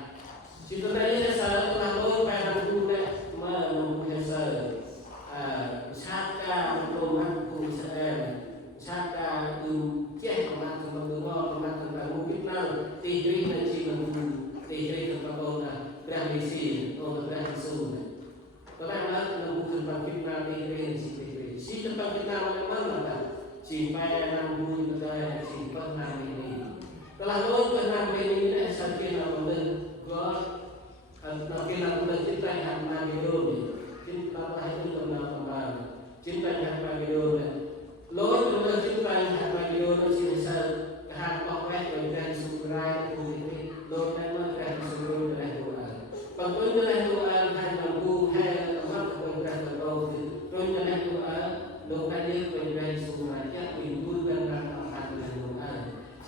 chỉ có đây là sở làm đôi vài năm thu này mà một cái sở sát ca đồ ăn cùng Israel sát ca từ chết của bạn từ từ ngõ của bạn từ từ mục đích nào thì đây là chỉ là một thì đây là các con là đang đi xì còn là đang sâu này các bạn là một phần bằng Việt Nam đi lên chỉ phần bằng Việt Nam là mang là chỉ vài năm vui là đây chỉ phần năm đi các bạn nói phần năm đi này sau khi nào mà mình có đầu tiên là chúng chiến tranh hàng năm video này chiến ta hay chúng ta làm bằng chiến tranh hàng năm video này lối chúng ta chiến tranh hàng năm video nó chỉ là hàng bọc vét rồi đang sụp rai của cái lối này mà đang sụp rai của này của anh còn tôi như này của anh hay là bu hay là mắt của anh là đâu thì tôi như này của anh lối này đi về đây sụp rai chắc mình vui bên đang làm hàng là của anh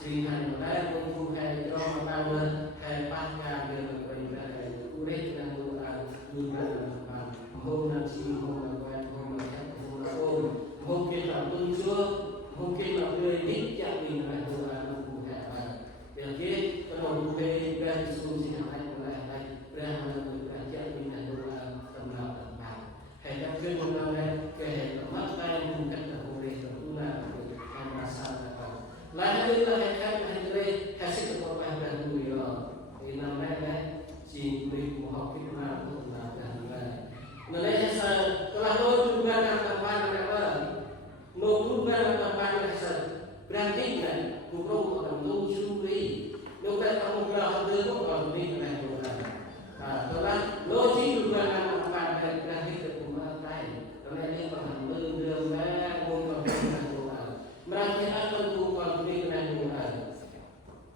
chỉ hành đấy cũng không hay cho bao lên hay bắt cả đều về đây đây là một người bạn hôm nay chỉ hôm là quen hôm là khách hôm là hôm kia là tương chưa hôm kia là người biết chắc mình là hôm là một hệ và để kia cái đầu về ra xuống xin hai là hai ra là người ta chắc mình là hôm là tầm nào tầm nào hệ các chuyên môn nào đây cái hệ mắt tay vùng cách là hôm nay là cũng là em là sao là còn lại như là hệ khác là đây hệ sức của bạn là người rồi thì năm nay đấy chỉ mình một học cái nào cũng là gần về nó đây là kalau lo juga nak tambahan apa lo juga nak tambahan rasa berarti kan bukan orang tu suri lo kan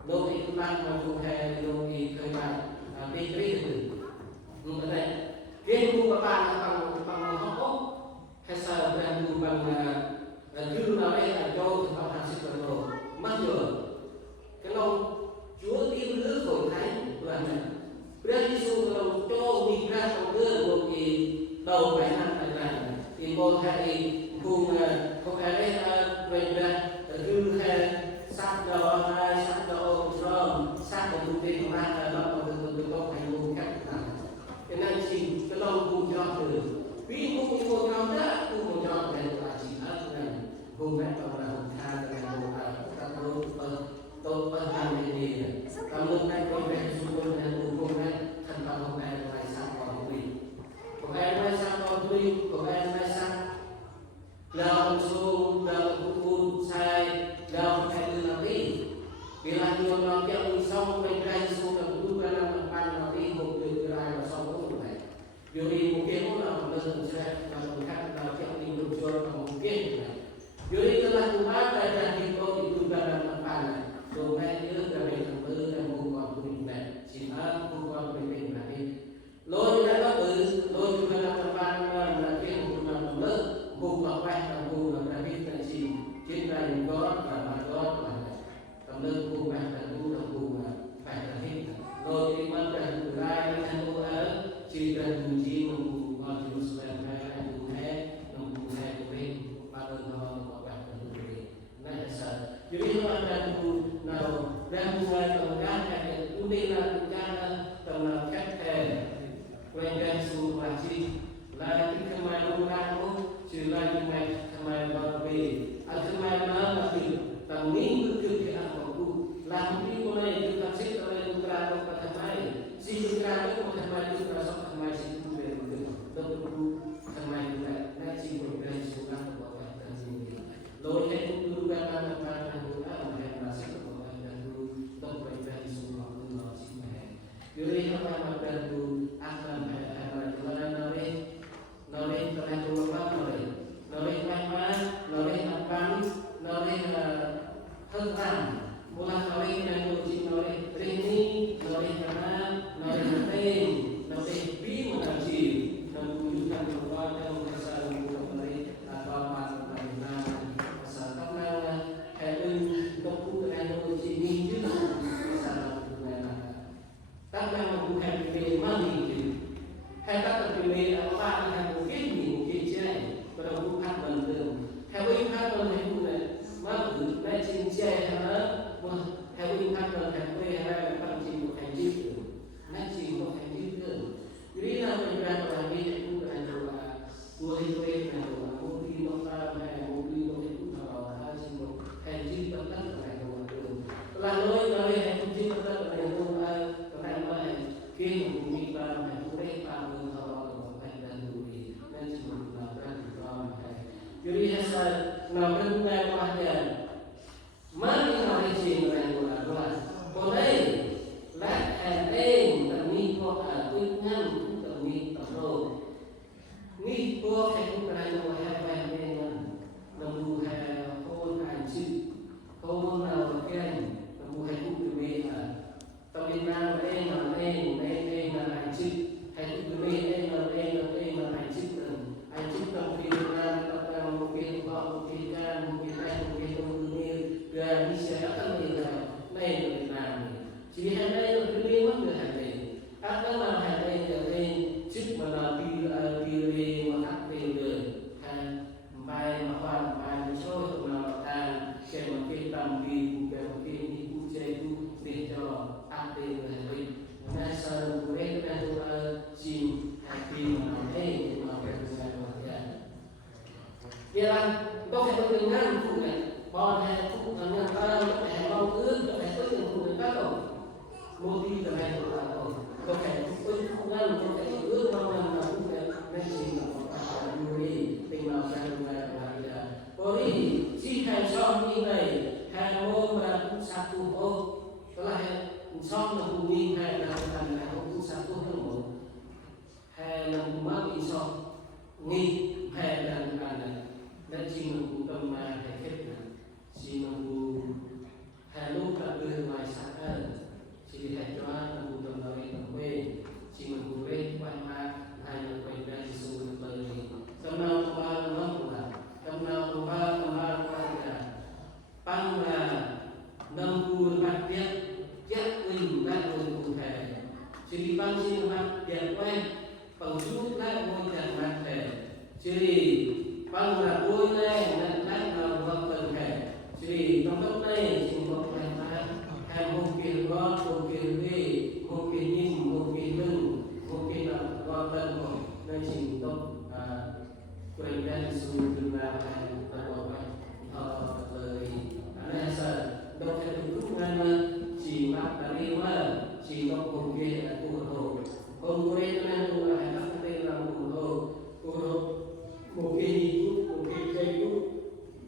đôi khi chúng ta mà phụ hệ đôi khi thời gian bị trí được nhưng mà đây cái khu các bạn là bằng học ốc hay sao là dùng bằng thư là đây là cho thì họ hàng sinh vật đồ mất rồi cái lòng Chúa tin lứa khỏi thánh là này Đức Giêsu lòng cho mình ra trong cơ một kỳ đầu 7 năm này thì một hay cùng không ai đấy về ra thư hay sát đầu hai sát đầu rồi sát đầu công ty của bạn là nó được có thành một cách nào cái này chỉ cái lòng cùng cho từ vì một nhóm đó cùng một nhóm này là chỉ hết này cùng với ông là ông tha là một các tôi phân làm gì cảm ơn anh có vẻ chúng tôi là cùng này thành công hôm nay lại sang còn mình của em mai sang còn mình của em mai sang lao xuống lao cũng sai lao phải từ nào đi vì là nhiều nhóm kéo xong bên đây xuống là cũng là làm ăn là đi một người lại là xong cũng này điều đi một kia cũng là một lần sẽ là một khác là kéo đi một chỗ là một kia này điều đi tức là cũng bác đây là thì tôi thì cũng là làm ăn này rồi ngay nhớ là mình thằng tư là một con của mình này chỉ là một con của mình là đi lối đã có từ lối chúng ta làm ăn là kia một làm lớn một là quan là một là biết là chỉ trên này có và có là tầm lớn một là một là một là phải là hết rồi thì quan trọng của ai thành phố ở chỉ cần chỉ một con Jerusalem hay là một thế của mình ba lần nó có bạn của mình này là sao jadi kalau ada buku nào dan mulai mengangkat itu bila bencana terlakat kemudian suruh wajib lagi kemarin kamu sila kemarin kemarin babi kemarin babi tahun bekerja aku lagi mulai kita sih oleh putra pada mai si putra itu kemarin itu rasanya kemarin itu betul kemarin juga nanti berbeda sudah bawa dan ini lalu itu juga karena Yuri apa bantu akan jalan nore telah berubah nore apa nore hentam mulai nore nanti nore ini nore karena nore penting nore bi mengaji dan menunjukkan bahwa dalam kesalahan nore atau apa asal karena untuk nore ini juga các bạn cũng hành về mang gì hay các bạn về ở ba là một cái gì một cái chơi và đồng cũng khác bình thường theo ý khác hơn hay cũng là mang thử lại trên chơi hay nữa theo ý khác hơn hay quê hay là bằng chỉ một hành vi được lại chỉ một hành vi được vì là mình đang làm đi thì cũng là đồ là của hình quê là đồ là một đi một ta hay một đi một cái cũng là hai chỉ một hành vi tất tất là đồ đường là nói hành vi tất tất là đồ khi một người ta phải cố gắng tạo nên họ một hành động đủ để nên chỉ một là ra được con này jadi hasil namun dari wajah mari hari ini orang luar boleh let and aim demi kau akunya demi tahu ni kau yang berani menghadap dengan namun kau anjing kau menawarkan namun kau berbeda tapi nama là hành trình hay cũng như là hành trình trong khi là một cái họ một cái ca một cái công nghiệp và đi xe các người là này là Việt Nam chỉ hay đây là cái liên mất được hành trình các cái làm hành trình là đây trước mà là đi mà các tiền được hay bài mà hoàn bài một số mà ta kèm một cái tầm kỳ kèm một cái đi chơi để cho ăn tiền rồi ngoài xã chỉ để cho tầm tầm nói tầm quê chỉ mình cùng lên quan ma hai người quen ra thì xuống được bơi tầm nào tầm ba tầm năm là tầm nào tầm ba là tăng là năm buồn bạc tiết chết mình đang ngồi cụ thể chỉ bằng xin mặt tiền quen bằng chút lại ngồi tiền mặt thể chỉ bằng là vui này lại là vợ cần thể chỉ trong lúc này chỉ một ngày mai hay một kiện gót một kiện đi một kiện nhìn một kiện lưng một kiện là gót tận một nơi chỉ tốt quên ra xuống từ là hay là gót lời anh em sợ đâu thể được lúc ngay chỉ mặc đã đi mà chỉ có một kia là cụ hồ hôm nay nên là các tên là cụ hồ một kia gì một kia dây cút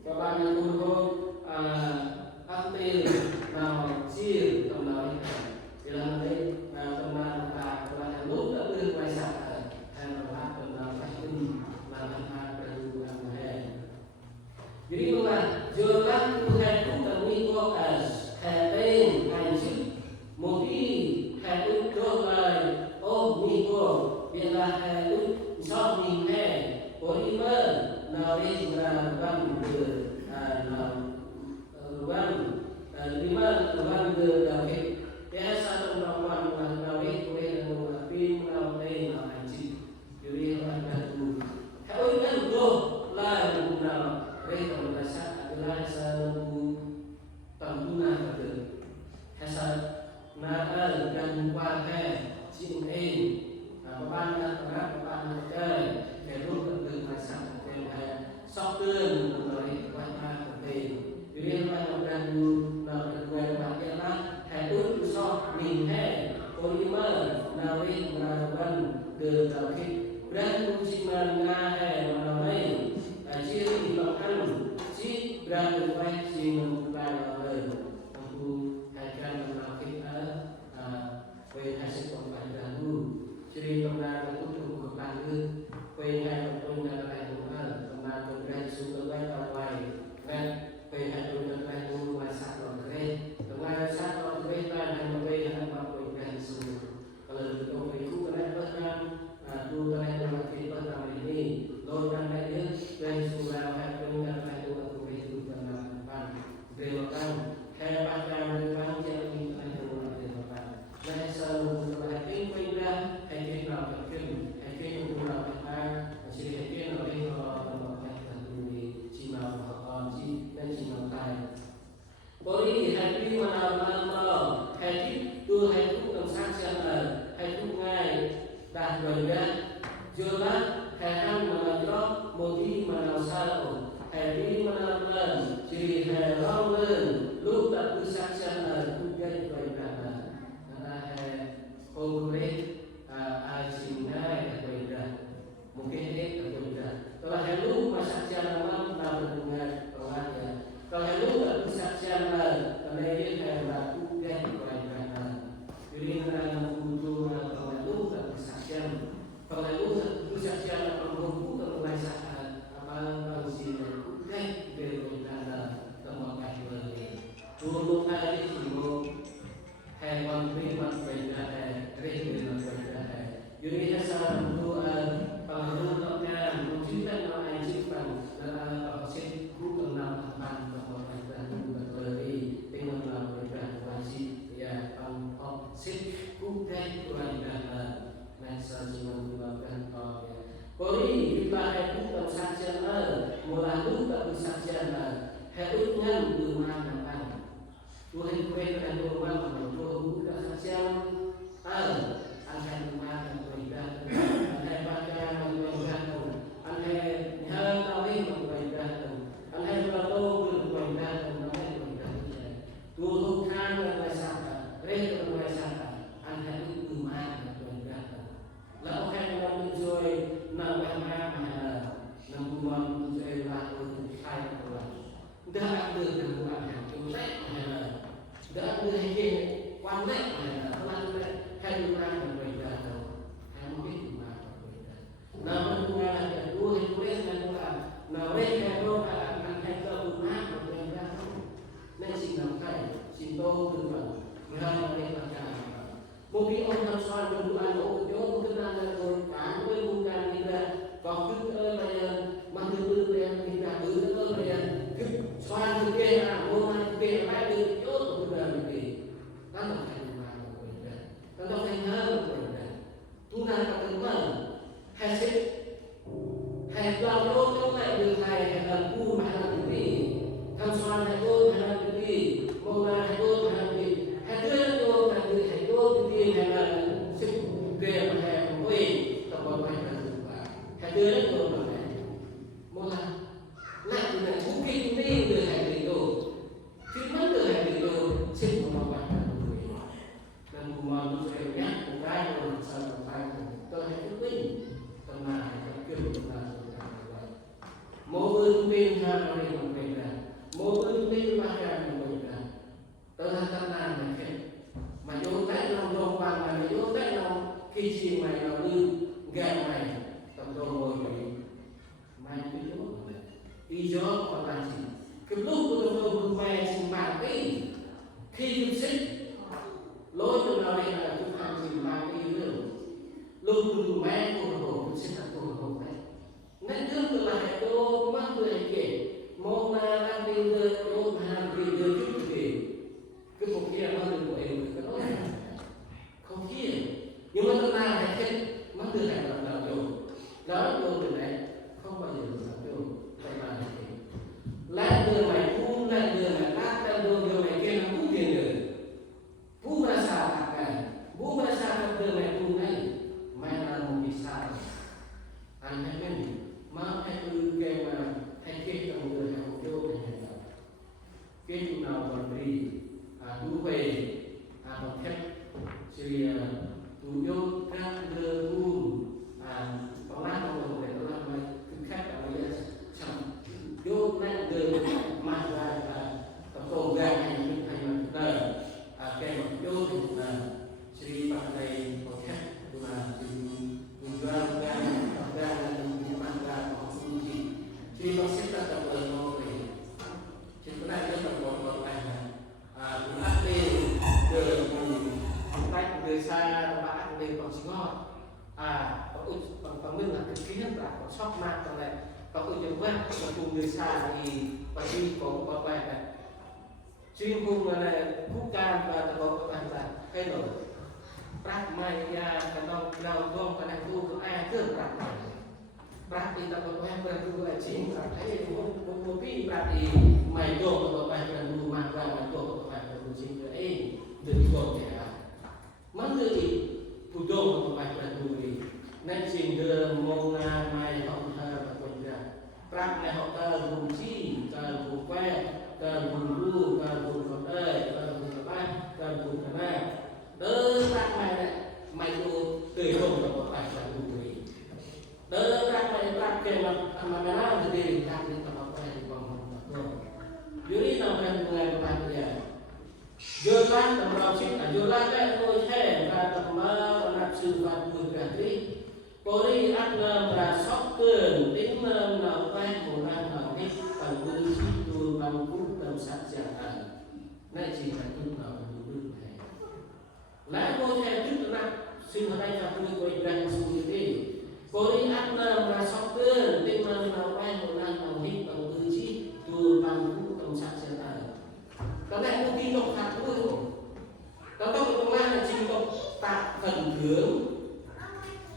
các bạn là cụ hồ các tên nào chia tầm nào thì là đây tầm nào là lúc đã đưa quay sạc hay là tầm nào phải tin là tầm nào phải dùng làm hè jadi là giờ các Tuhan cũng cần đi qua cả hè tên hành chức một đi hè ước cho lời ô mi cô hiện là hè ước cho mình hè có đi mơ nào đây là văn từ văn đi mơ văn từ đầu hệ thế sao trong đó văn là nào đây có đây là phim nào đây là hành chức jadi là tù theo ý kiến của là vùng nào đây là sát adalah satu tanggungan pada hasad nada dan kuasa cinta apabila terhadap cái cái lúc từ mà sát cái sắp tương rồi quan ma của mình riêng là một lần là người bạn nhân là hãy ước so mình hay polymer nào đi là văn từ đầu khi dan musiman na hay mà đây chia đi bằng ăn chỉ ra được vay chỉ mình vay lời aku akan melakukan về hai sự còn lại là lu jadi pernah untuk kembali về hai con là lại đúng hơn mà con ra xuống tới vay tàu vay nên về hai con là lại lu và sát rồi thế đúng là sát rồi thế ta đang về hai con con ra xuống kalau con về khu cái này bất năng tu cái này là cái bất năng ini lôi ra này nữa về xuống là hai con là lại lu aku về tu cái là ban về tăng hai ban ra ban trên mình lại lu là về ban nên sau là cái quay ra hay cái nào cái hay cái nào cái chỉ cái nào đây họ một cái chỉ nào họ chỉ nên chỉ nào tài Bori hati mana mana hati tu hati tu sang siapa hati tu ngai dah berbeda jelas hati mana drop modi mana salah hati mana mana ciri hati long len lu tak tu sang siapa tu jadi berbeda karena hati orang asing ngai berbeda mungkin dia berbeda kalau hati lu masa siapa mana berdengar orangnya kalau lu tak kesaksian karena dia adalah tugas kewajiban. Jadi dalam untuk kalau lu tak kesaksian, kalau lu tak kesaksian perlu kewajiban apa manusia tugas kewajiban termakai beri. Dulu kali semua hewan primat berbeda, rehin berbeda. Jadi asal untuk kalau tak kan menciptakan orang ciptaan dalam proses bukan nama Kori kita itu kesaksian mulalu kesaksian harusnya rumah makan Tuhan kue dan rumah makan Tuhan kesaksian akan rumah dan beribadah akan baca dan beribadah akan tawi beribadah akan berdoa beribadah Tuhan kan bersama rela bersama akan rumah dan beribadah lalu kan menunjui nama nama menunjui lalu hai orang dah ada dengan Tuhan dah ada yang mungkin orang soal berdoa oh jauh kenal orang với bukan kita còn cứ là mà từ từ em mình đã từ là cứ soal từ kia là môn kia lại từ chốt từ đời mình ta là thành mà mình đấy ta là thành hơn mình đấy tu nào cả từng lần hay xếp hay làm đôi trong lại đường này hay làm cu mà làm cái gì tham soal hay đôi hay làm cái gì môn là hay đôi hay làm gì hay đưa đôi là người hay đôi cái gì hay là xếp kia mà hay không quên tập vào bài là hay đưa đến đôi là môn là lại từ này cũng kinh đi người hay bị đồ khi mất người hay bị đồ xếp vào bài là người dan kumam saya bukan orang salah tôi hay cứ tin tâm là hay kêu là mỗi bên bên ha nó đi một bên là mỗi bên bên ba cái một bên là tôi là tâm là này thế mà vô tết lòng lòng bằng mà vô tết lòng khi chiều mày nó đưa gà mày tâm tôi ngồi mày cứ vô đi gió còn là gì cái lúc của tôi mày xin bạn cái khi chúng sinh lối từ nào đây là chúng ta chỉ mang cái đường lúc từ mẹ của hồ cũng sẽ là của hồ này nên thương từ là hệ đô mang từ hệ kể mong là đang đi từ đô hàng đi từ chút gì cái cuộc kia mang từ của em cái đó không kia nhưng mà chúng ta hệ kết mang từ hệ là đồ đó đồ từ này không bao giờ là đồ phải là hệ kể lại từ mày phun lại từ mày lát lại đồ mày kia nó cũng tiền được Bố merasa akan, bố merasa akan bermain mai lalu bisa, anda kan, mak itu kema, hati kamu berhak jauh dengan kita nào beri, dua về, một thép, chỉ tu vô các lơ u, có lát không để nó làm cái khác là bây giờ chẳng vô các lơ mặt là tập cầu gà hay là đời cái mặt vô thì là chỉ bằng này có khác là mình ra là mình mang ra có gì chỉ bằng xếp ra tập ở nó thì chỉ cái này rất là một bài là cũng áp lên đường tay người xa bạn lên còn chỉ ngon còn mình là cái kiến là có sót mạng trong này có cái chuyện quen mà cùng người xa thì phải đi có bài này chuyên vùng là phúc can và tập bộ các bạn là thay đổi bác mai ya cái nó nào gom cái này tu của ai cứ bác thì tập bộ em là tu là chính là thấy một pi bác thì mày đồ tập bộ em là tu mang ra mà đồ tập bộ em là tu chính là ấy từ đồ thế à mất từ gì tu đồ tập bộ em là tu gì nên trình đưa môn mai học thơ và quần ra bác này học thơ vùng chi vùng que cần vùng lu cần vùng còn đây cần vùng ba cần vùng cả ba đỡ ra mày này mày tu tùy hồn là một bài là vùng gì đỡ ra mày ra kề mà mày làm thì đi làm đến tập bài thì còn một dưới nào cần người mà bây giờ vô lan tầm đầu xin là vô lan đấy tôi thế và tập mơ làm sự và người cả đi cô đi ăn là sóc tường tính là quay một lan ở cái tầm vui tu bằng phút tâm sát giả này chỉ là tu nào đủ được này lẽ cô theo trước là xin ở đây là tôi quay đang suy nghĩ cô đi ăn là sóc tường tính là quay một lan ở cái tầm vui tu bằng phút tâm sát giả cái này tôi tin độc hạt tôi đó tôi cũng mang là trình độ tạ phần thưởng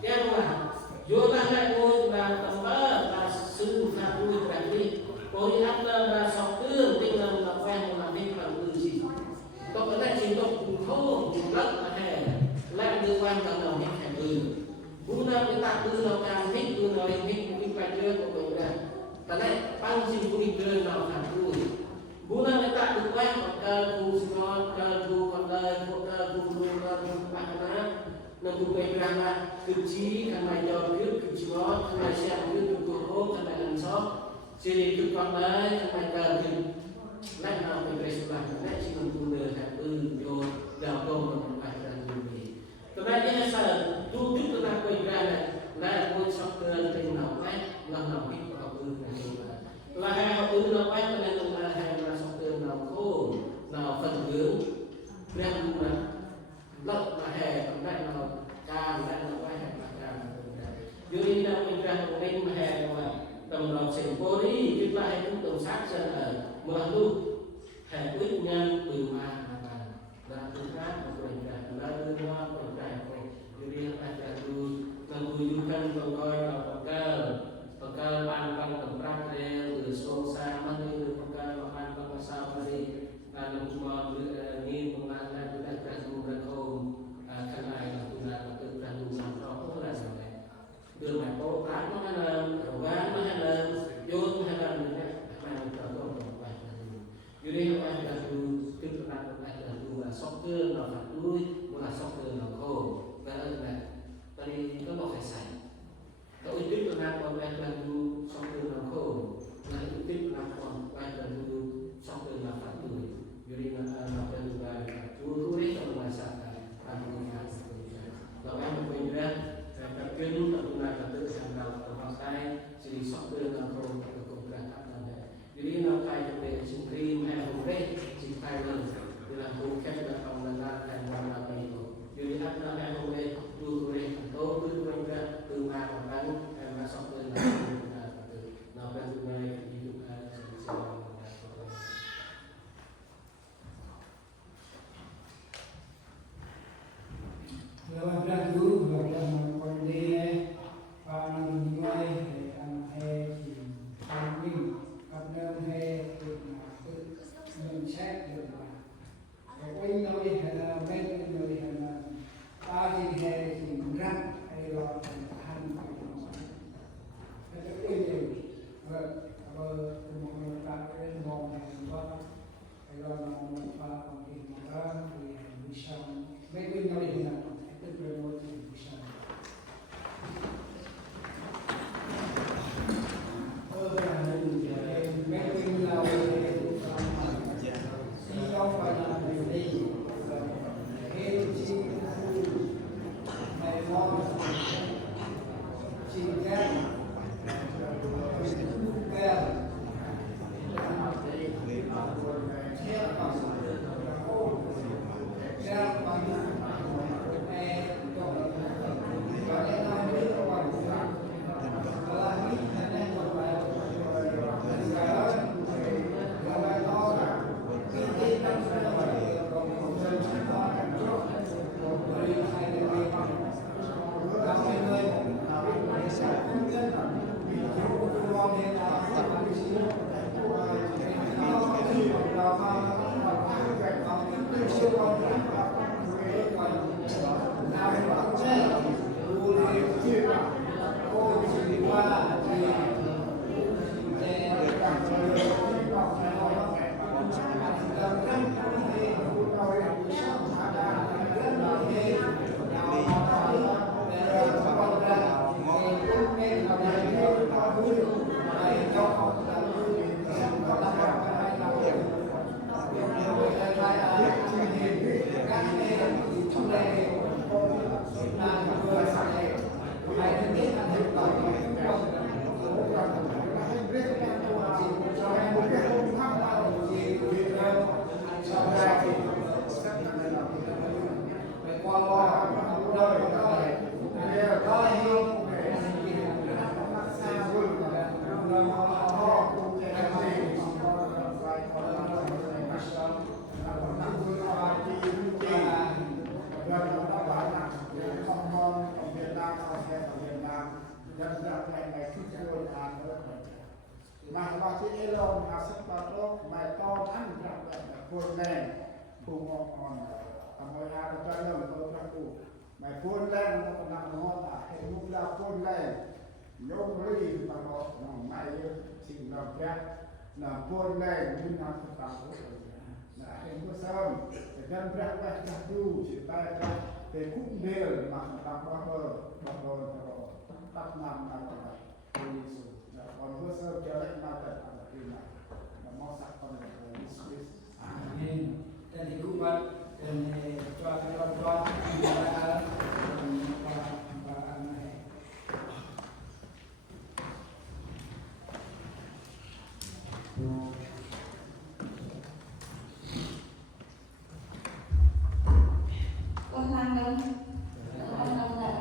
em là vô lan lại ngôi là tầm bơ là sư phạt tôi phải đi cô đi ăn là sọc tương tinh là quen một làm nên bằng từ gì có cái này trình độ thô rất là hè lại đưa quan tầm đầu hết thành từ bún ra cái tạc tư nào càng thích tư nào thích mình phải đưa của mình ra cái này băng trình của mình đưa nào thẳng tôi bún ra cái tạc được quen còn cù ngon cù còn đời cù bạn nó nó cũng quay ra là cực trí thằng này cho biết cực trí nó thằng này xem biết cực hốt thằng này làm sót chỉ cực con đấy thằng này cần thì lại nào mình phải làm lại chỉ cần tu lừa thằng tư vô đào công mà mình phải làm gì cái này như sao tu tiếp tục làm quay ra này là ngôi sọc tường trên nào quét lần nào biết học tư này là hai học tư nào quét cho nên là hai là sọc tường nào khô nào phần hướng đem là lật là hè làm lại nó quay lại mặt làm dưới đi đâu mình ra một bên mà hè mà tầm lòng sinh phố đi cái lại cũng tổng sát dân ở mùa thu hè quyết nhân từ mà là từ khác mà quên cả là từ hoa quên cả dưới đi lại là từ lần từ du thân còn coi là bậc cơ ban băng tầm rác từ sông xa mà từ bậc cơ mà ban băng sao mà đi là lúc mà như một lần là chúng ta đã dùng được không cái này là chúng ta tự ra dùng làm cho cũng là sao này từ mà cố gắng nó hay là gắng nó hay là vô hay là mình mà mình trở thành một bài như đây hôm nay là từ tiếp tục làm một bài là từ là sóc cơ nó phải nuôi một là sóc cơ nó khô và là ta đi có một phải sạch tôi tiếp tục làm một bài là từ sóc cơ nó khô là tiếp tục làm một bài là từ sóc cơ nó phải nuôi jadi apa juga tulis atau masakan panggungan kalau yang berbeda terkait penggunaan kata yang dalam terpakai jadi software dan program keberangkatan jadi nak kait dengan sistem yang sistem dalam bukan dalam mengenalkan warna itu jadi apa yang tulis atau tulis penggunaan software dan apa juga itu Dalam lagu dalam kondisi panang mulai kambing karena mencek quay nói là bên người là ba gì hè thì răng hay là hành cái quay nhiều một người ta cái mòn này có hay là một pha còn thì mà đó thì bị sao mấy quay nói là tức là một thì bị sao mà vàoที่เอลองหาสักปะโลกไม่ต้องอันรับแบบคนแรงผู้มองอ่อนทำให้อาจารย์เริ่มตัวประตูไม่พ้นแรงมันก็นำน้องตาให้ลูกเราพ้นแรงยกรีบตลอดน้องไม่เยอะสิ่งเราแค่นำพ้นแรงนี่นำตาโอ้ยนะเห็นผู้ซ้ำแต่ท่านพระว่าจะดูสิตายกันแต่คุ้มเดียวมาตามบ้านเราตลอดตัดนำตามไปcòn bữa sơ kéo lại mà tận là khi mà mong sắc con là Christ. Amen. Jadi kuat dan cuaca kita con đang đâu? Con đang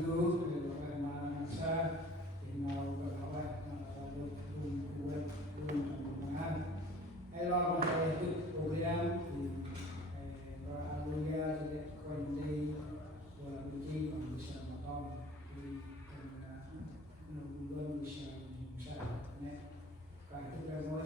dulu mana sa inau berkawat lalu kuat teman elok itu program Alulia kondi wala uji bisa matom di nungguan bisa ne kaya kita mau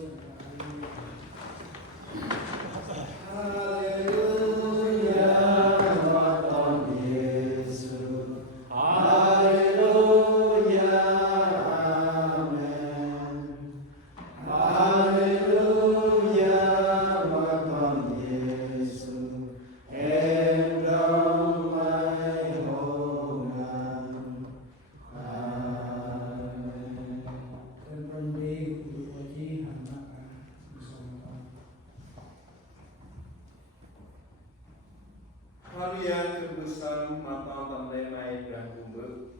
Harian kebesaran mata tandai mai dan kumber,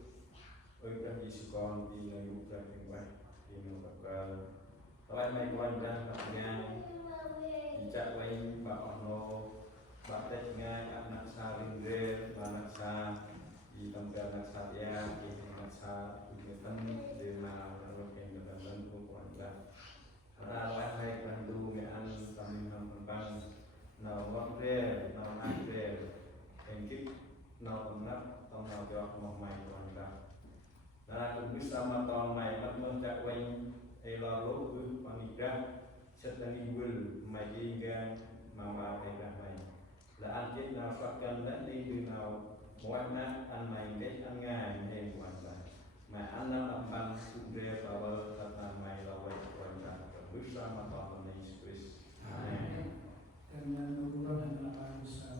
oleh disikon di layu dan yang baik di mengkakal. Tawai mai kawan dan katanya, dijak wain Pak Ono, Pak Teknya anak Sarindre, anak Sa di tempat anak saya, di anak Sa Ujian di mana orang yang berdandan kawan dan. Ada mai bantu mean kami nampang, nawang der, nawang der. Engkit nau enak tong nau jawab mau main wanda. Nah aku bisa matang main kan tak wain elaro pamidah setani bul mai hingga mama pedah main. Lah angkit nafakan dan di nau muatna an main deh an ngai nih wanda. Mai anak ampang sudah bawa kata main lawai wanda. Bisa matang main Yesus. Amin. karena nungguan adalah bisa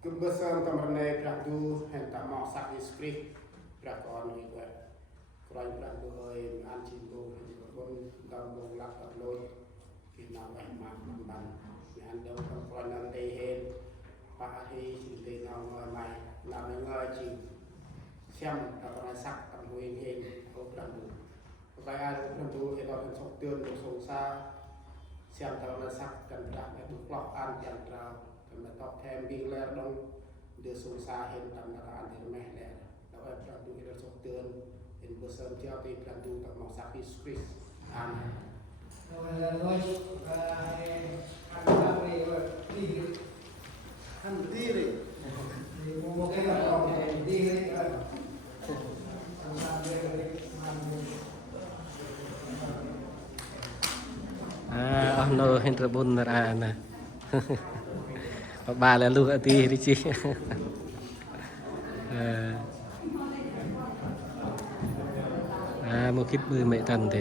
Kebesaran teman-teman beradu hendak mau sakit skrip berakon juga kurang beradu oi anjingku pun gabung lakar loy kita memang memang yang ada perempuan nanti pak ahi sini nama mai nama ngaji siam dapat sak tamuin hen kau beradu Kaya beradu itu akan sok tiun sungsa siam dapat sak dan berak itu klokan yang terang Kami top camping ler dong dia susah hen tandaraan di rumah ler. Dapat beradu kita sokter in besar tiap di beradu tak mau sakit skris. Amin. kalau lalu kayak anak ini Handiri. mungkin kalau diri kan no hinter bun na. Ba là lu ati đi chi. Một kít bơi mẹ trần thì